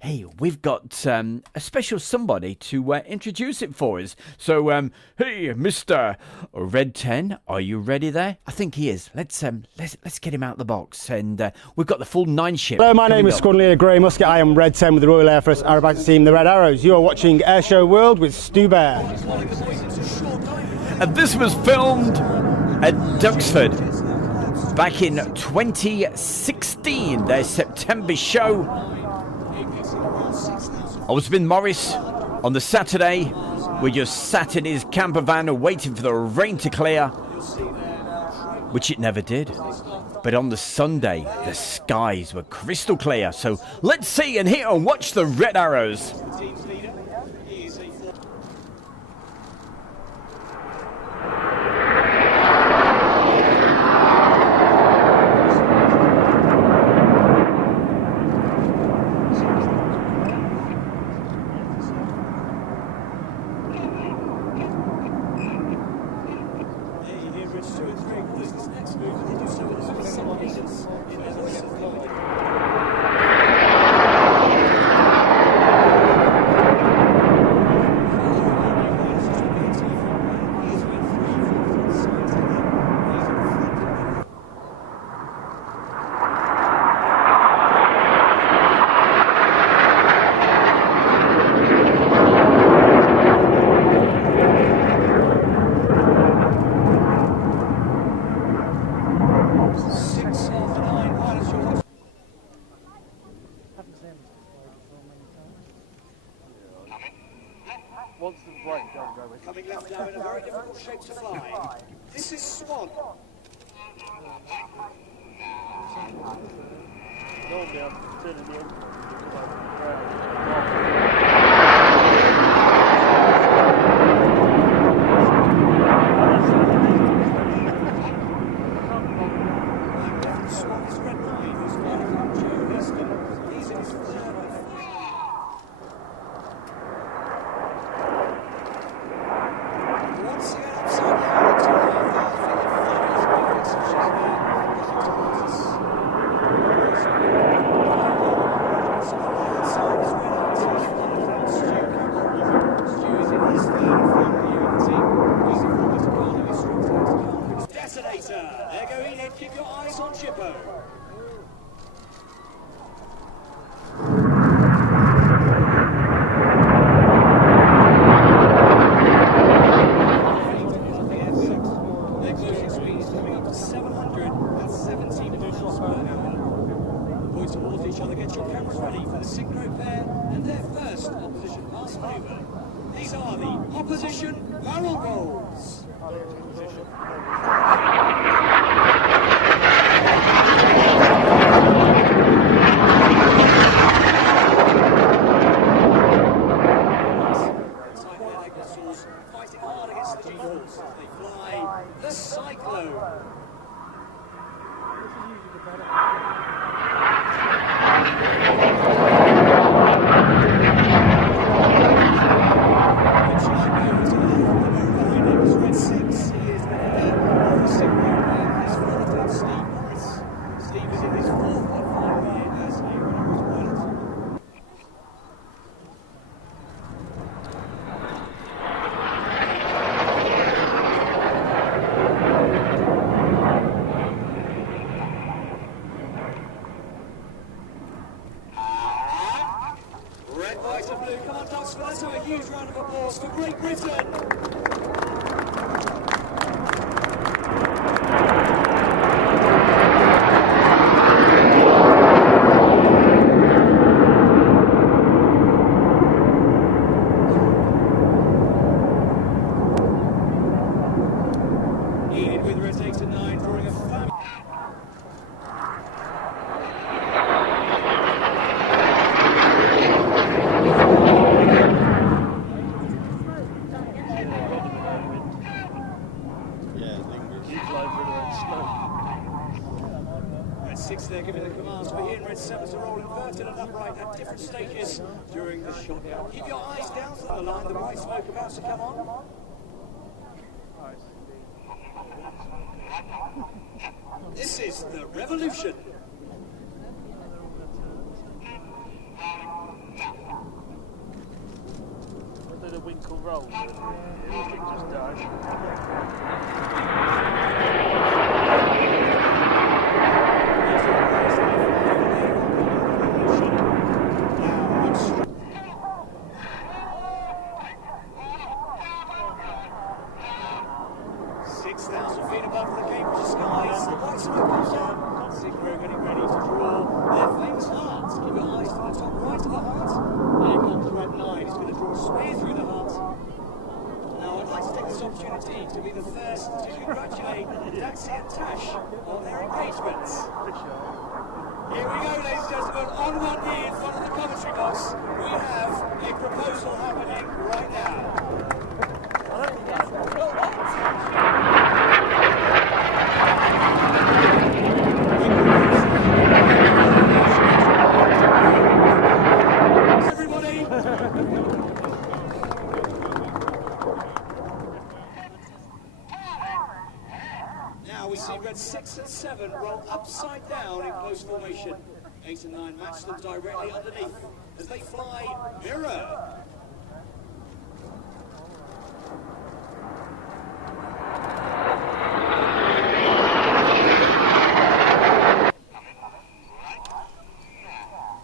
hey, we've got a special somebody to introduce it for us. So hey, Mr. Red 10, are you ready there? I think he is. Let's get him out of the box. And we've got the full 9 ship. Hello, my name is Squadron Leader Grey Musket. I am Red 10 with the Royal Air Force Aerobatic Team, the Red Arrows. You are watching Airshow World with Stu Bear. And this was filmed at Duxford back in 2016, their September show. I was with Morris on the Saturday. We just sat in his camper van waiting for the rain to clear, which it never did. But on the Sunday, the skies were crystal clear. So let's see and hear and watch the Red Arrows. also in a very difficult shape to fly. This is Swan. Keep your eyes down to the line, the white smoke about to come on. This is the revolution. We'll do the winkle roll. It just does. To be the first to congratulate Daxi and Tash on their engagements. Here we go, ladies and gentlemen, on one knee in front of the commentary box, we have a proposal happening right now. We see red 6 and 7 roll upside down in close formation. 8 and 9 match them directly underneath as they fly mirror.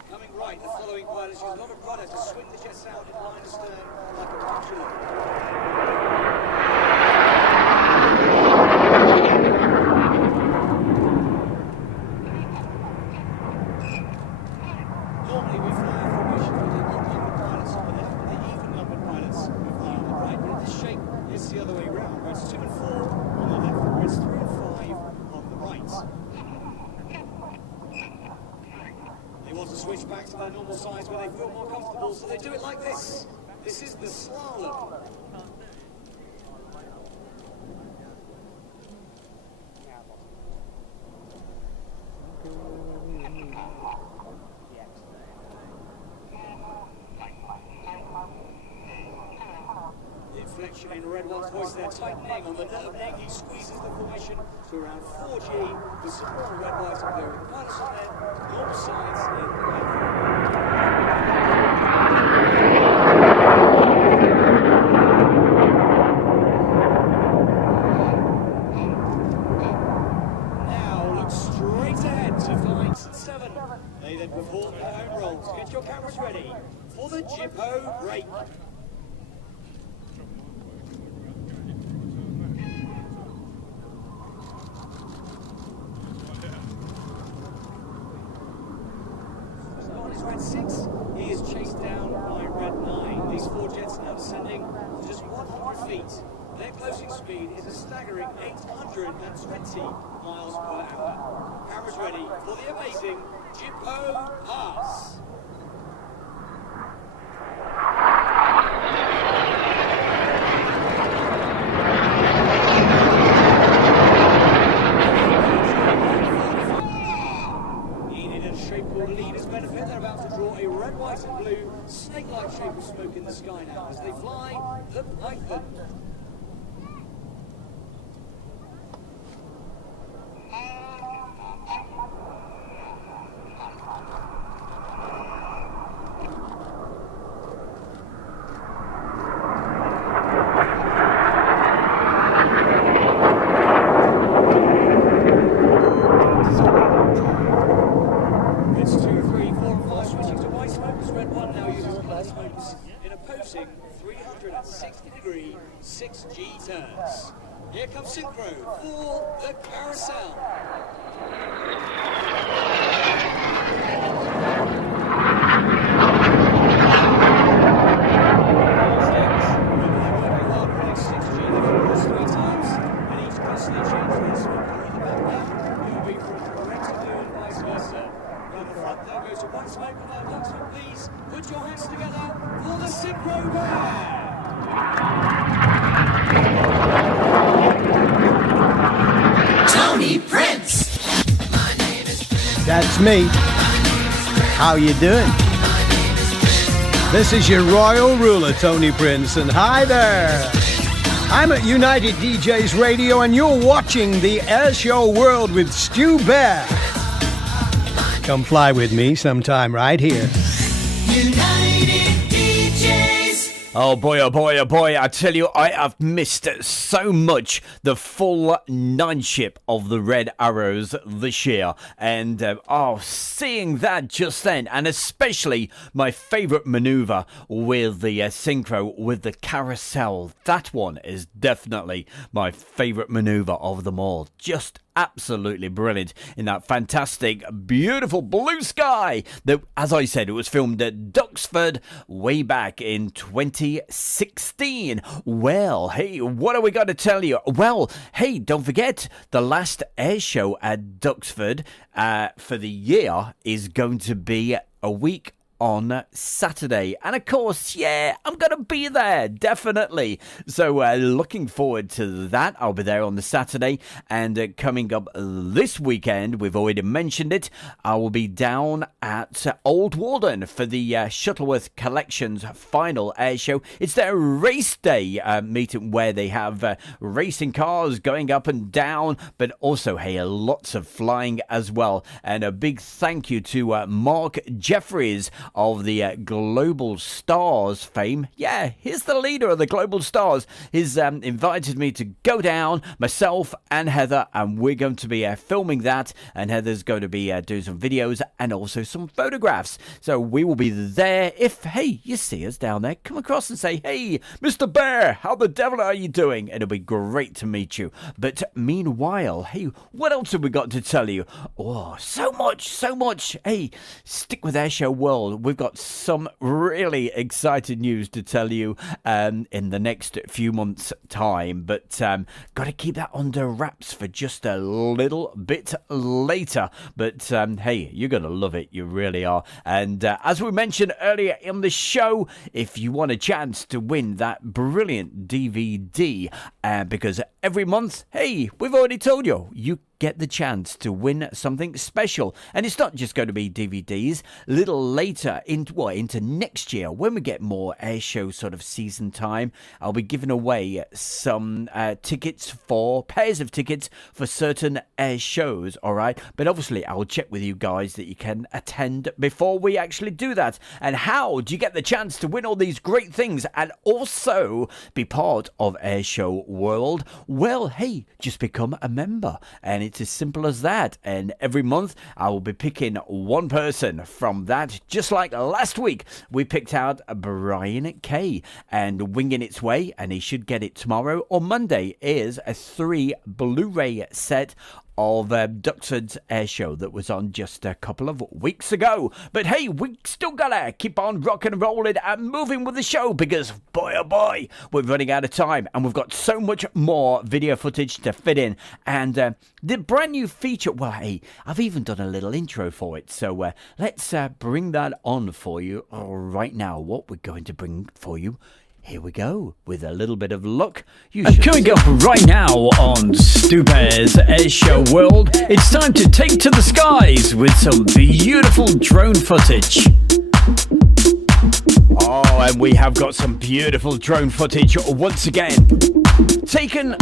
Coming right, the following pilot uses a lot of rudder to swing the jets out in line astern like a pendulum. Normally we fly a formation with the pilots on the left grids 2 and 4 on the left, grids 3 and 5 on the right. They want to switch back to their normal size where they feel more comfortable, so they do it like this. This is the slalom. The inflection in red one's voice, they're tightening on the nerve neck. He squeezes the formation to around 4G with some more red white and go with the pilots on there. Normal sides in red. Now look straight ahead to flight 7. They then perform their own rolls. Get your cameras ready for the Jippo break. Red 6, he is chased down by red 9. These 4 jets now descending to just 100 feet. Their closing speed is a staggering 820 miles per hour. Cameras ready for the amazing Jippo pass. Benefit, they're about to draw a red, white and blue snake-like shape of smoke in the sky now as they fly the Python. In opposing 360-degree 6G turns. Here comes synchro for the carousel. Please put your hands together for the synchro bear. Tony Prince. That's me. How you doing? This is your royal ruler, Tony Prince, and hi there. I'm at United DJs Radio, and you're watching the Airshow World with Stu Bear. Come fly with me sometime right here. United DJs. Oh boy, oh boy, oh boy, I tell you, I have missed so much the full 9 ship of the Red Arrows this year. And, seeing that just then, and especially my favourite manoeuvre with the synchro, with the carousel. That one is definitely my favourite manoeuvre of them all. Just absolutely brilliant in that fantastic, beautiful blue sky that, as I said, it was filmed at Duxford way back in 2016. Well, hey, what are we going to tell you? Well, hey, don't forget, the last air show at Duxford for the year is going to be a week on Saturday, and of course, yeah, I'm gonna be there, definitely. So looking forward to that. I'll be there on the Saturday, and coming up this weekend, we've already mentioned it, I will be down at Old Warden for the Shuttleworth Collections final air show. It's their race day meeting where they have racing cars going up and down, but also, hey, lots of flying as well. And a big thank you to Mark Jeffries of the Global Stars fame. Yeah, he's the leader of the Global Stars. He's invited me to go down, myself and Heather, and we're going to be filming that, and Heather's going to be doing some videos and also some photographs. So we will be there. If, hey, you see us down there, come across and say, hey, Mr. Bear, how the devil are you doing? It'll be great to meet you. But meanwhile, hey, what else have we got to tell you? Oh, so much. Hey, stick with Airshow World. we've got some really exciting news to tell you in the next few months' time. But got to keep that under wraps for just a little bit later. But hey, you're going to love it. You really are. And as we mentioned earlier in the show, if you want a chance to win that brilliant DVD, because every month, hey, we've already told you, you get the chance to win something special. And it's not just going to be DVDs. A little later into next year, when we get more air show sort of season time, I'll be giving away some pairs of tickets for certain air shows, all right? But obviously, I'll check with you guys that you can attend before we actually do that. And how do you get the chance to win all these great things and also be part of Air Show World? Well, hey, just become a member. And it's as simple as that. And every month I will be picking one person from that. Just like last week, we picked out Brian Kay and Winging Its Way, and he should get it tomorrow. On Monday is a 3 Blu-ray set of Duxford's Air Show that was on just a couple of weeks ago. But hey, we still gotta keep on rocking and rolling and moving with the show, because boy oh boy, we're running out of time and we've got so much more video footage to fit in. And the brand new feature, well, hey, I've even done a little intro for it, so let's bring that on for you right now. What we're going to bring for you, here we go, with a little bit of luck. Coming up right now on Stu Bear's Air Show World, it's time to take to the skies with some beautiful drone footage. Oh, and we have got some beautiful drone footage once again, taken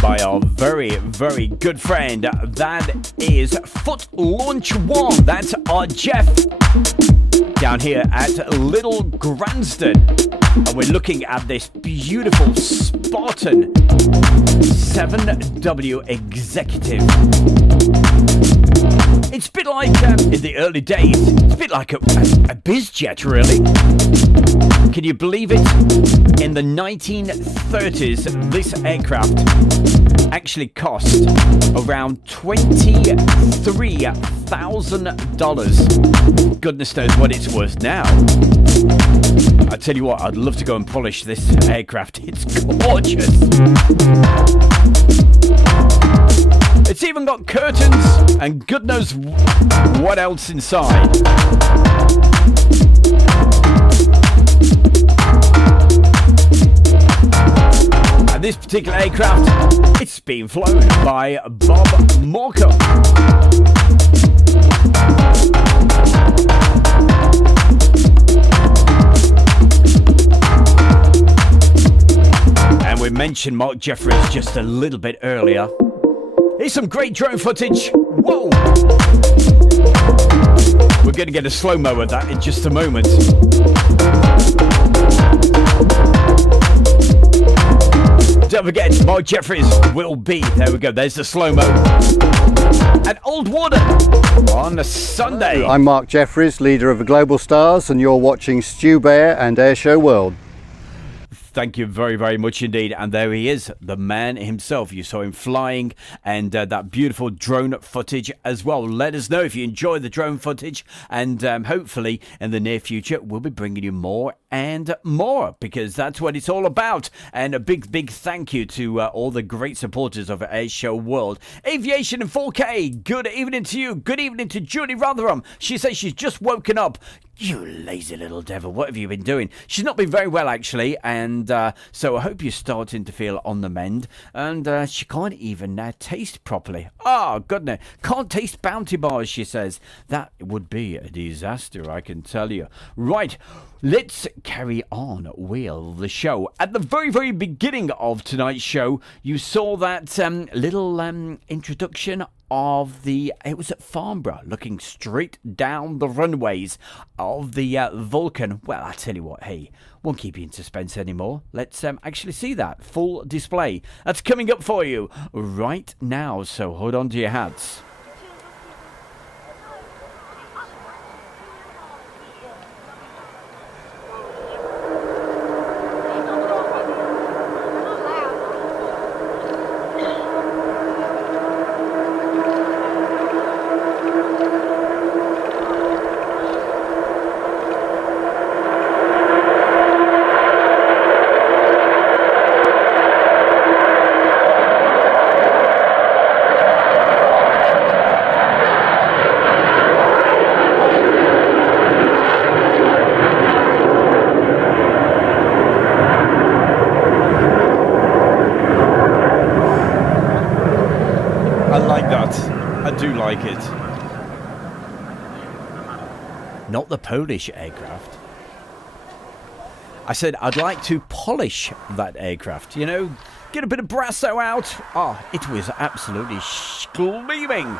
by our very, very good friend. That is Foot Launch One. That's our Jeff down here at Little Granston. And we're looking at this beautiful Spartan 7W Executive. It's a bit like, in the early days, it's a bit like a bizjet, really. Can you believe it? In the 1930s, this aircraft actually cost around $23,000. Goodness knows what it's worth now. I tell you what, I'd love to go and polish this aircraft. It's gorgeous. It's even got curtains and God knows what else inside. And this particular aircraft, it's being flown by Bob Morcom. And we mentioned Mark Jeffries just a little bit earlier. Here's some great drone footage. Whoa! We're going to get a slow-mo of that in just a moment. Don't forget, Mark Jeffries will be, there we go, there's the slow-mo, at Old Warden on a Sunday. I'm Mark Jeffries, leader of the Global Stars, and you're watching Stu Bear and Air Show World. Thank you very, very much indeed. And there he is, the man himself. You saw him flying, and that beautiful drone footage as well. Let us know if you enjoy the drone footage, and hopefully in the near future we'll be bringing you more and more, because that's what it's all about. And a big, big thank you to all the great supporters of Air Show World. Aviation in 4K, good evening to you. Good evening to Julie Rotherham. She says she's just woken up. You lazy little devil, what have you been doing? She's not been very well, actually, and so I hope you're starting to feel on the mend. And she can't even taste properly. Oh, goodness. Can't taste Bounty Bars, she says. That would be a disaster, I can tell you. Right, let's carry on with the show. At the very, very beginning of tonight's show, you saw that little introduction of it was at Farnborough, looking straight down the runways of the Vulcan. Well, I tell you what, hey, won't keep you in suspense anymore. Let's actually see that full display. That's coming up for you right now, so hold on to your hats. like that. I do like it. Not the Polish aircraft. I said I'd like to polish that aircraft. You know, get a bit of brasso out. Oh, it was absolutely gleaming.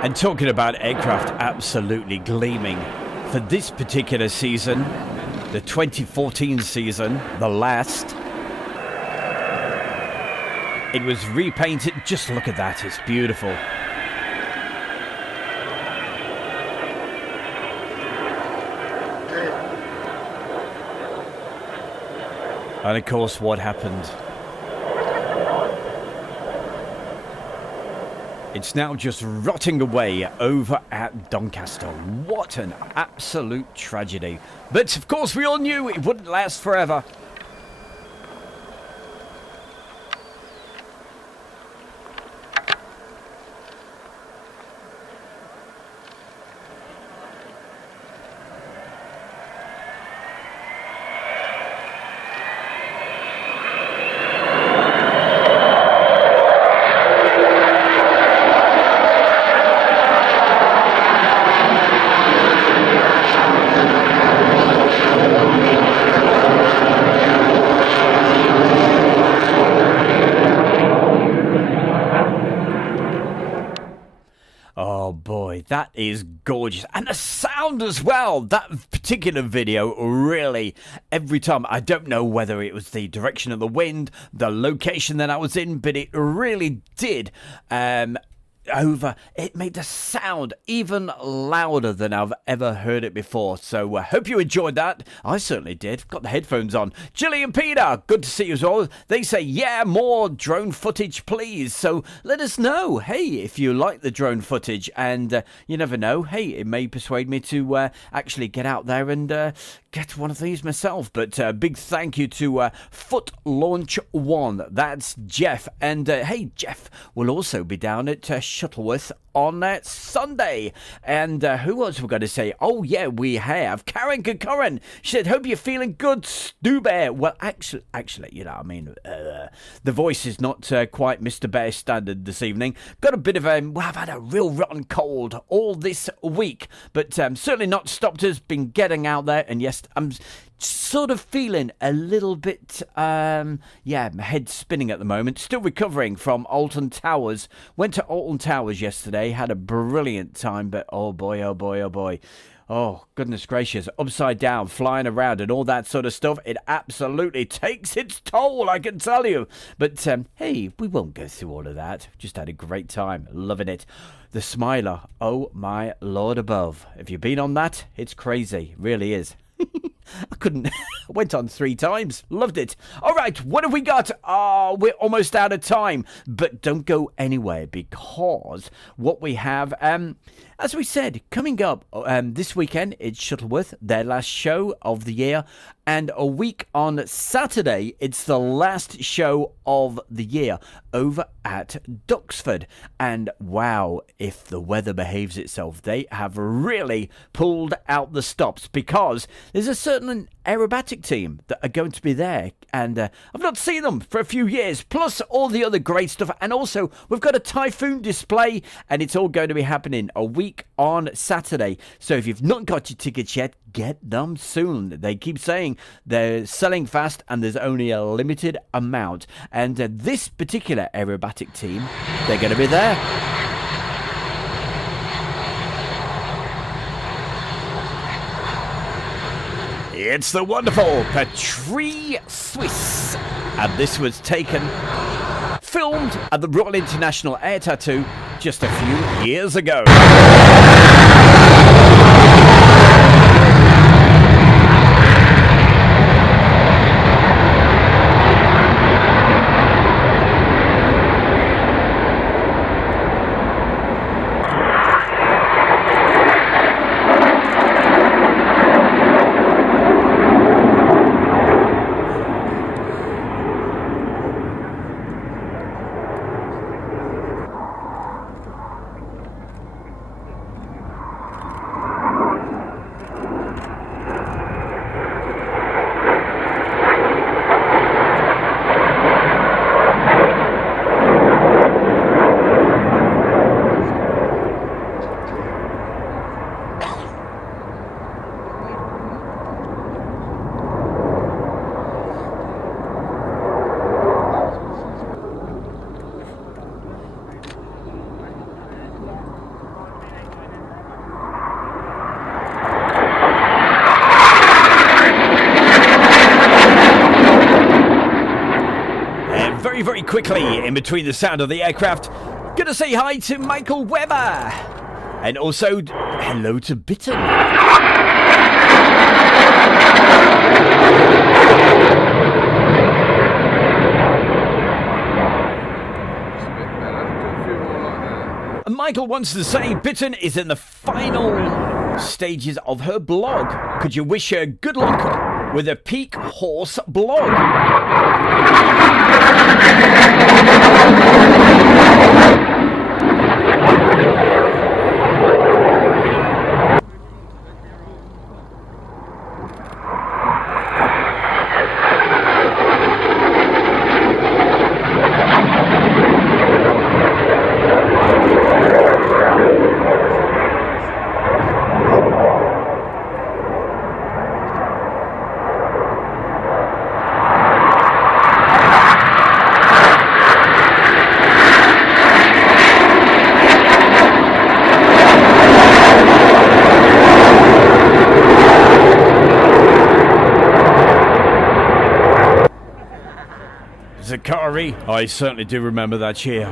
And talking about aircraft absolutely gleaming, for this particular season, the 2014 season, the last, it was repainted. Just look at that, it's beautiful. And of course, what happened? It's now just rotting away over at Doncaster. What an absolute tragedy. But of course we all knew it wouldn't last forever. That is gorgeous. And the sound as well. That particular video really, every time, I don't know whether it was the direction of the wind, the location that I was in, but it really did it made the sound even louder than I've ever heard it before. So I hope you enjoyed that. I certainly did. Got the headphones on. Jilly and Peter, good to see you as well. They say, yeah, more drone footage, please. So let us know, hey, if you like the drone footage. And you never know, hey, it may persuade me to actually get out there and get one of these myself. But big thank you to Foot Launch One. That's Jeff. And hey, Jeff will also be down at Shuttleworth on Sunday. And who else we're going to say? Oh, yeah, we have Karen Concurrent. She said, hope you're feeling good, Stu Bear. Well, actually, you know, I mean, the voice is not quite Mr. Bear standard this evening. Got a bit of well, I've had a real rotten cold all this week, but certainly not stopped us. Been getting out there, and yes, I'm sort of feeling a little bit, my head spinning at the moment. Still recovering from Alton Towers. Went to Alton Towers yesterday, had a brilliant time, but oh boy, oh boy, oh boy. Oh, goodness gracious, upside down, flying around and all that sort of stuff. It absolutely takes its toll, I can tell you. But, hey, we won't go through all of that. Just had a great time, loving it. The Smiler, oh my Lord above. If you've been on that, it's crazy, really is. I Went on 3 times. Loved it. All right, what have we got? We're almost out of time. But don't go anywhere, because what we have, as we said, coming up this weekend, it's Shuttleworth, their last show of the year. And a week on Saturday, it's the last show of the year over at Duxford. And wow, if the weather behaves itself, they have really pulled out the stops, because there's a certain aerobatic team that are going to be there. And I've not seen them for a few years, plus all the other great stuff. And also, we've got a typhoon display, and it's all going to be happening a week on Saturday. So if you've not got your tickets yet, get them soon. They keep saying they're selling fast and there's only a limited amount. And this particular aerobatic team, they're going to be there. It's the wonderful Patrice Swiss. And this was filmed at the Royal International Air Tattoo just a few years ago. Very quickly, in between the sound of the aircraft, gonna say hi to Michael Webber, and also hello to Bitten. And Michael wants to say Bitten is in the final stages of her blog. Could you wish her good luck with a Peak Horse blog? Zakari, I certainly do remember that cheer.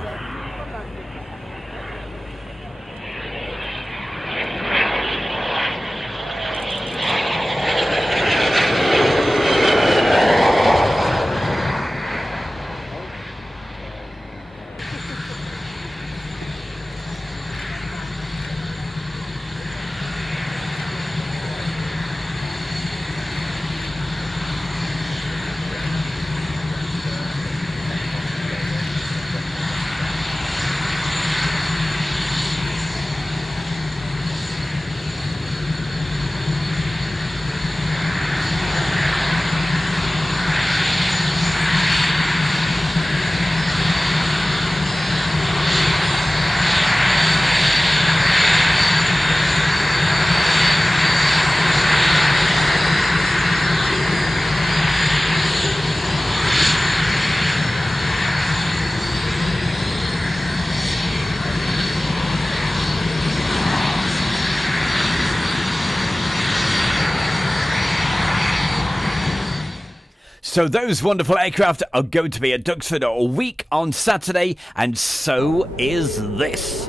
So those wonderful aircraft are going to be at Duxford a week on Saturday, and so is this.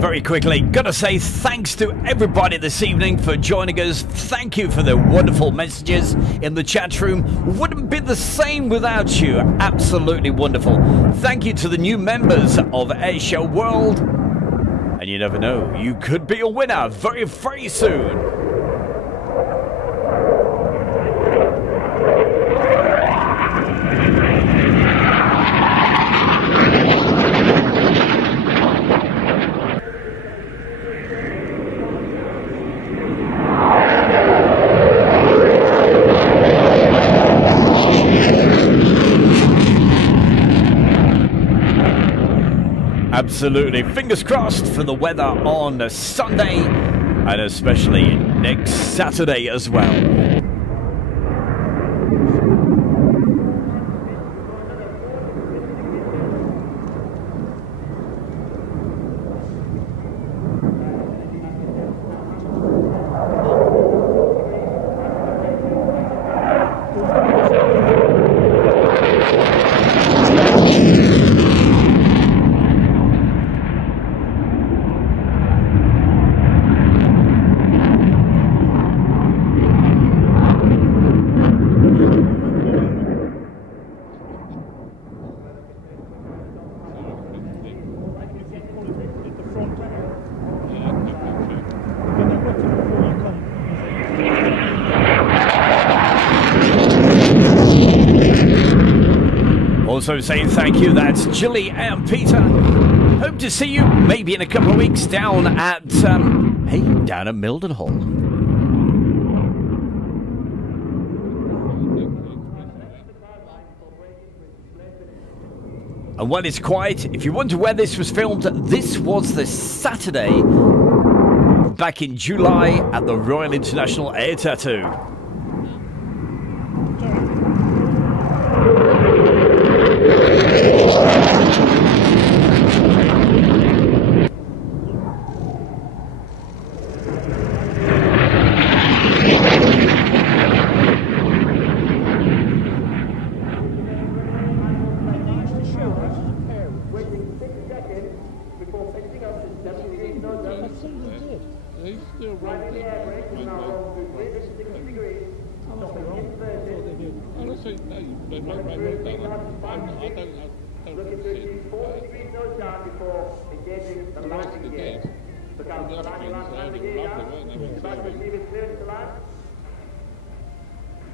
very quickly, gotta say thanks to everybody this evening for joining us. Thank you for the wonderful messages in the chat room. Wouldn't be the same without you. Absolutely wonderful. Thank you to the new members of Airshow World. And you never know, you could be a winner very, very soon. Absolutely. Fingers crossed for the weather on Sunday and especially next Saturday as well. Also saying thank you, that's Julie and Peter. Hope to see you maybe in a couple of weeks down at, down at Mildenhall. And when it's quiet, if you wonder where this was filmed, this was the Saturday back in July at the Royal International Air Tattoo.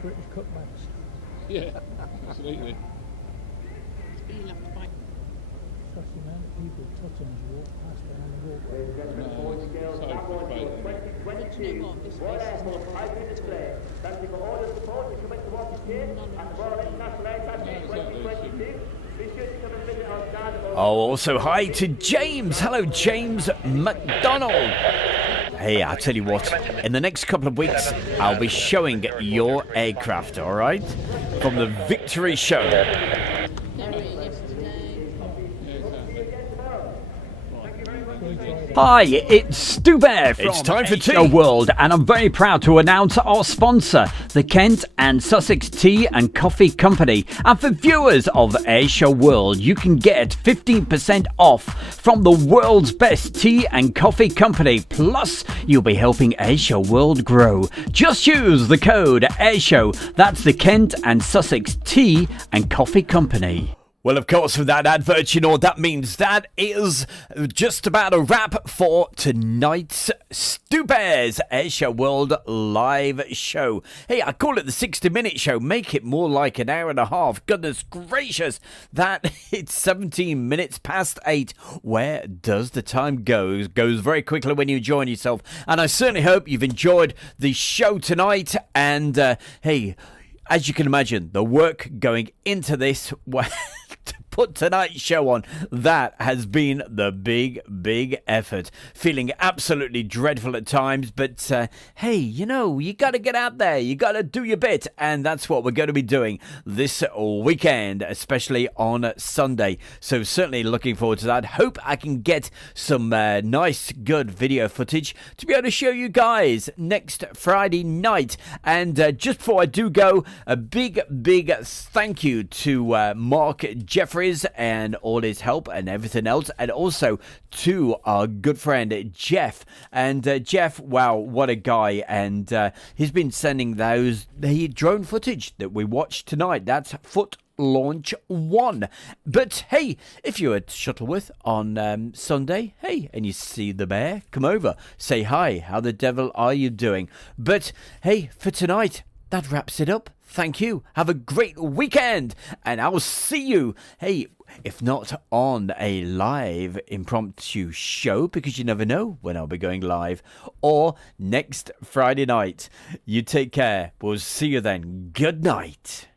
British cookbacks. Yeah, absolutely. You'll have to fight. Trust the amount of people touching as you walk past down the walkway. Oh, also hi to James. Hello, James McDonald. Hey, I'll tell you what, in the next couple of weeks, I'll be showing your aircraft, all right? From the Victory Show. Hi, it's Stu Bear from It's time for tea. Airshow World, and I'm very proud to announce our sponsor, the Kent and Sussex Tea and Coffee Company. And for viewers of Airshow World, you can get 15% off from the world's best tea and coffee company. Plus, you'll be helping Airshow World grow. Just use the code AIRSHOW. That's the Kent and Sussex Tea and Coffee Company. Well, of course, with that advert, you know what that means. That is just about a wrap for tonight's Stu Bear's Airshow World live show. Hey, I call it the 60-minute show. Make it more like an hour and a half. Goodness gracious, that it's 17 minutes past 8. Where does the time go? It goes very quickly when you enjoy yourself. And I certainly hope you've enjoyed the show tonight. And, hey, as you can imagine, the work going into this to put tonight's show on, that has been the big effort. Feeling absolutely dreadful at times, but hey, you know, you got to get out there, you got to do your bit, and that's what we're going to be doing this weekend, especially on Sunday. So certainly looking forward to that. Hope I can get some nice, good video footage to be able to show you guys next Friday night. And just before I do go, a big thank you to Mark Jeffrey Frizz and all his help and everything else, and also to our good friend Jeff. And Jeff, wow, what a guy. And he's been sending the drone footage that we watched tonight. That's Foot Launch 1. But hey, if you're at Shuttleworth on Sunday, hey, and you see the bear, come over, say hi. How the devil are you doing? But hey, for tonight, that wraps it up. Thank you. Have a great weekend, and I'll see you, hey, if not on a live impromptu show, because you never know when I'll be going live, or next Friday night. You take care. We'll see you then. Good night.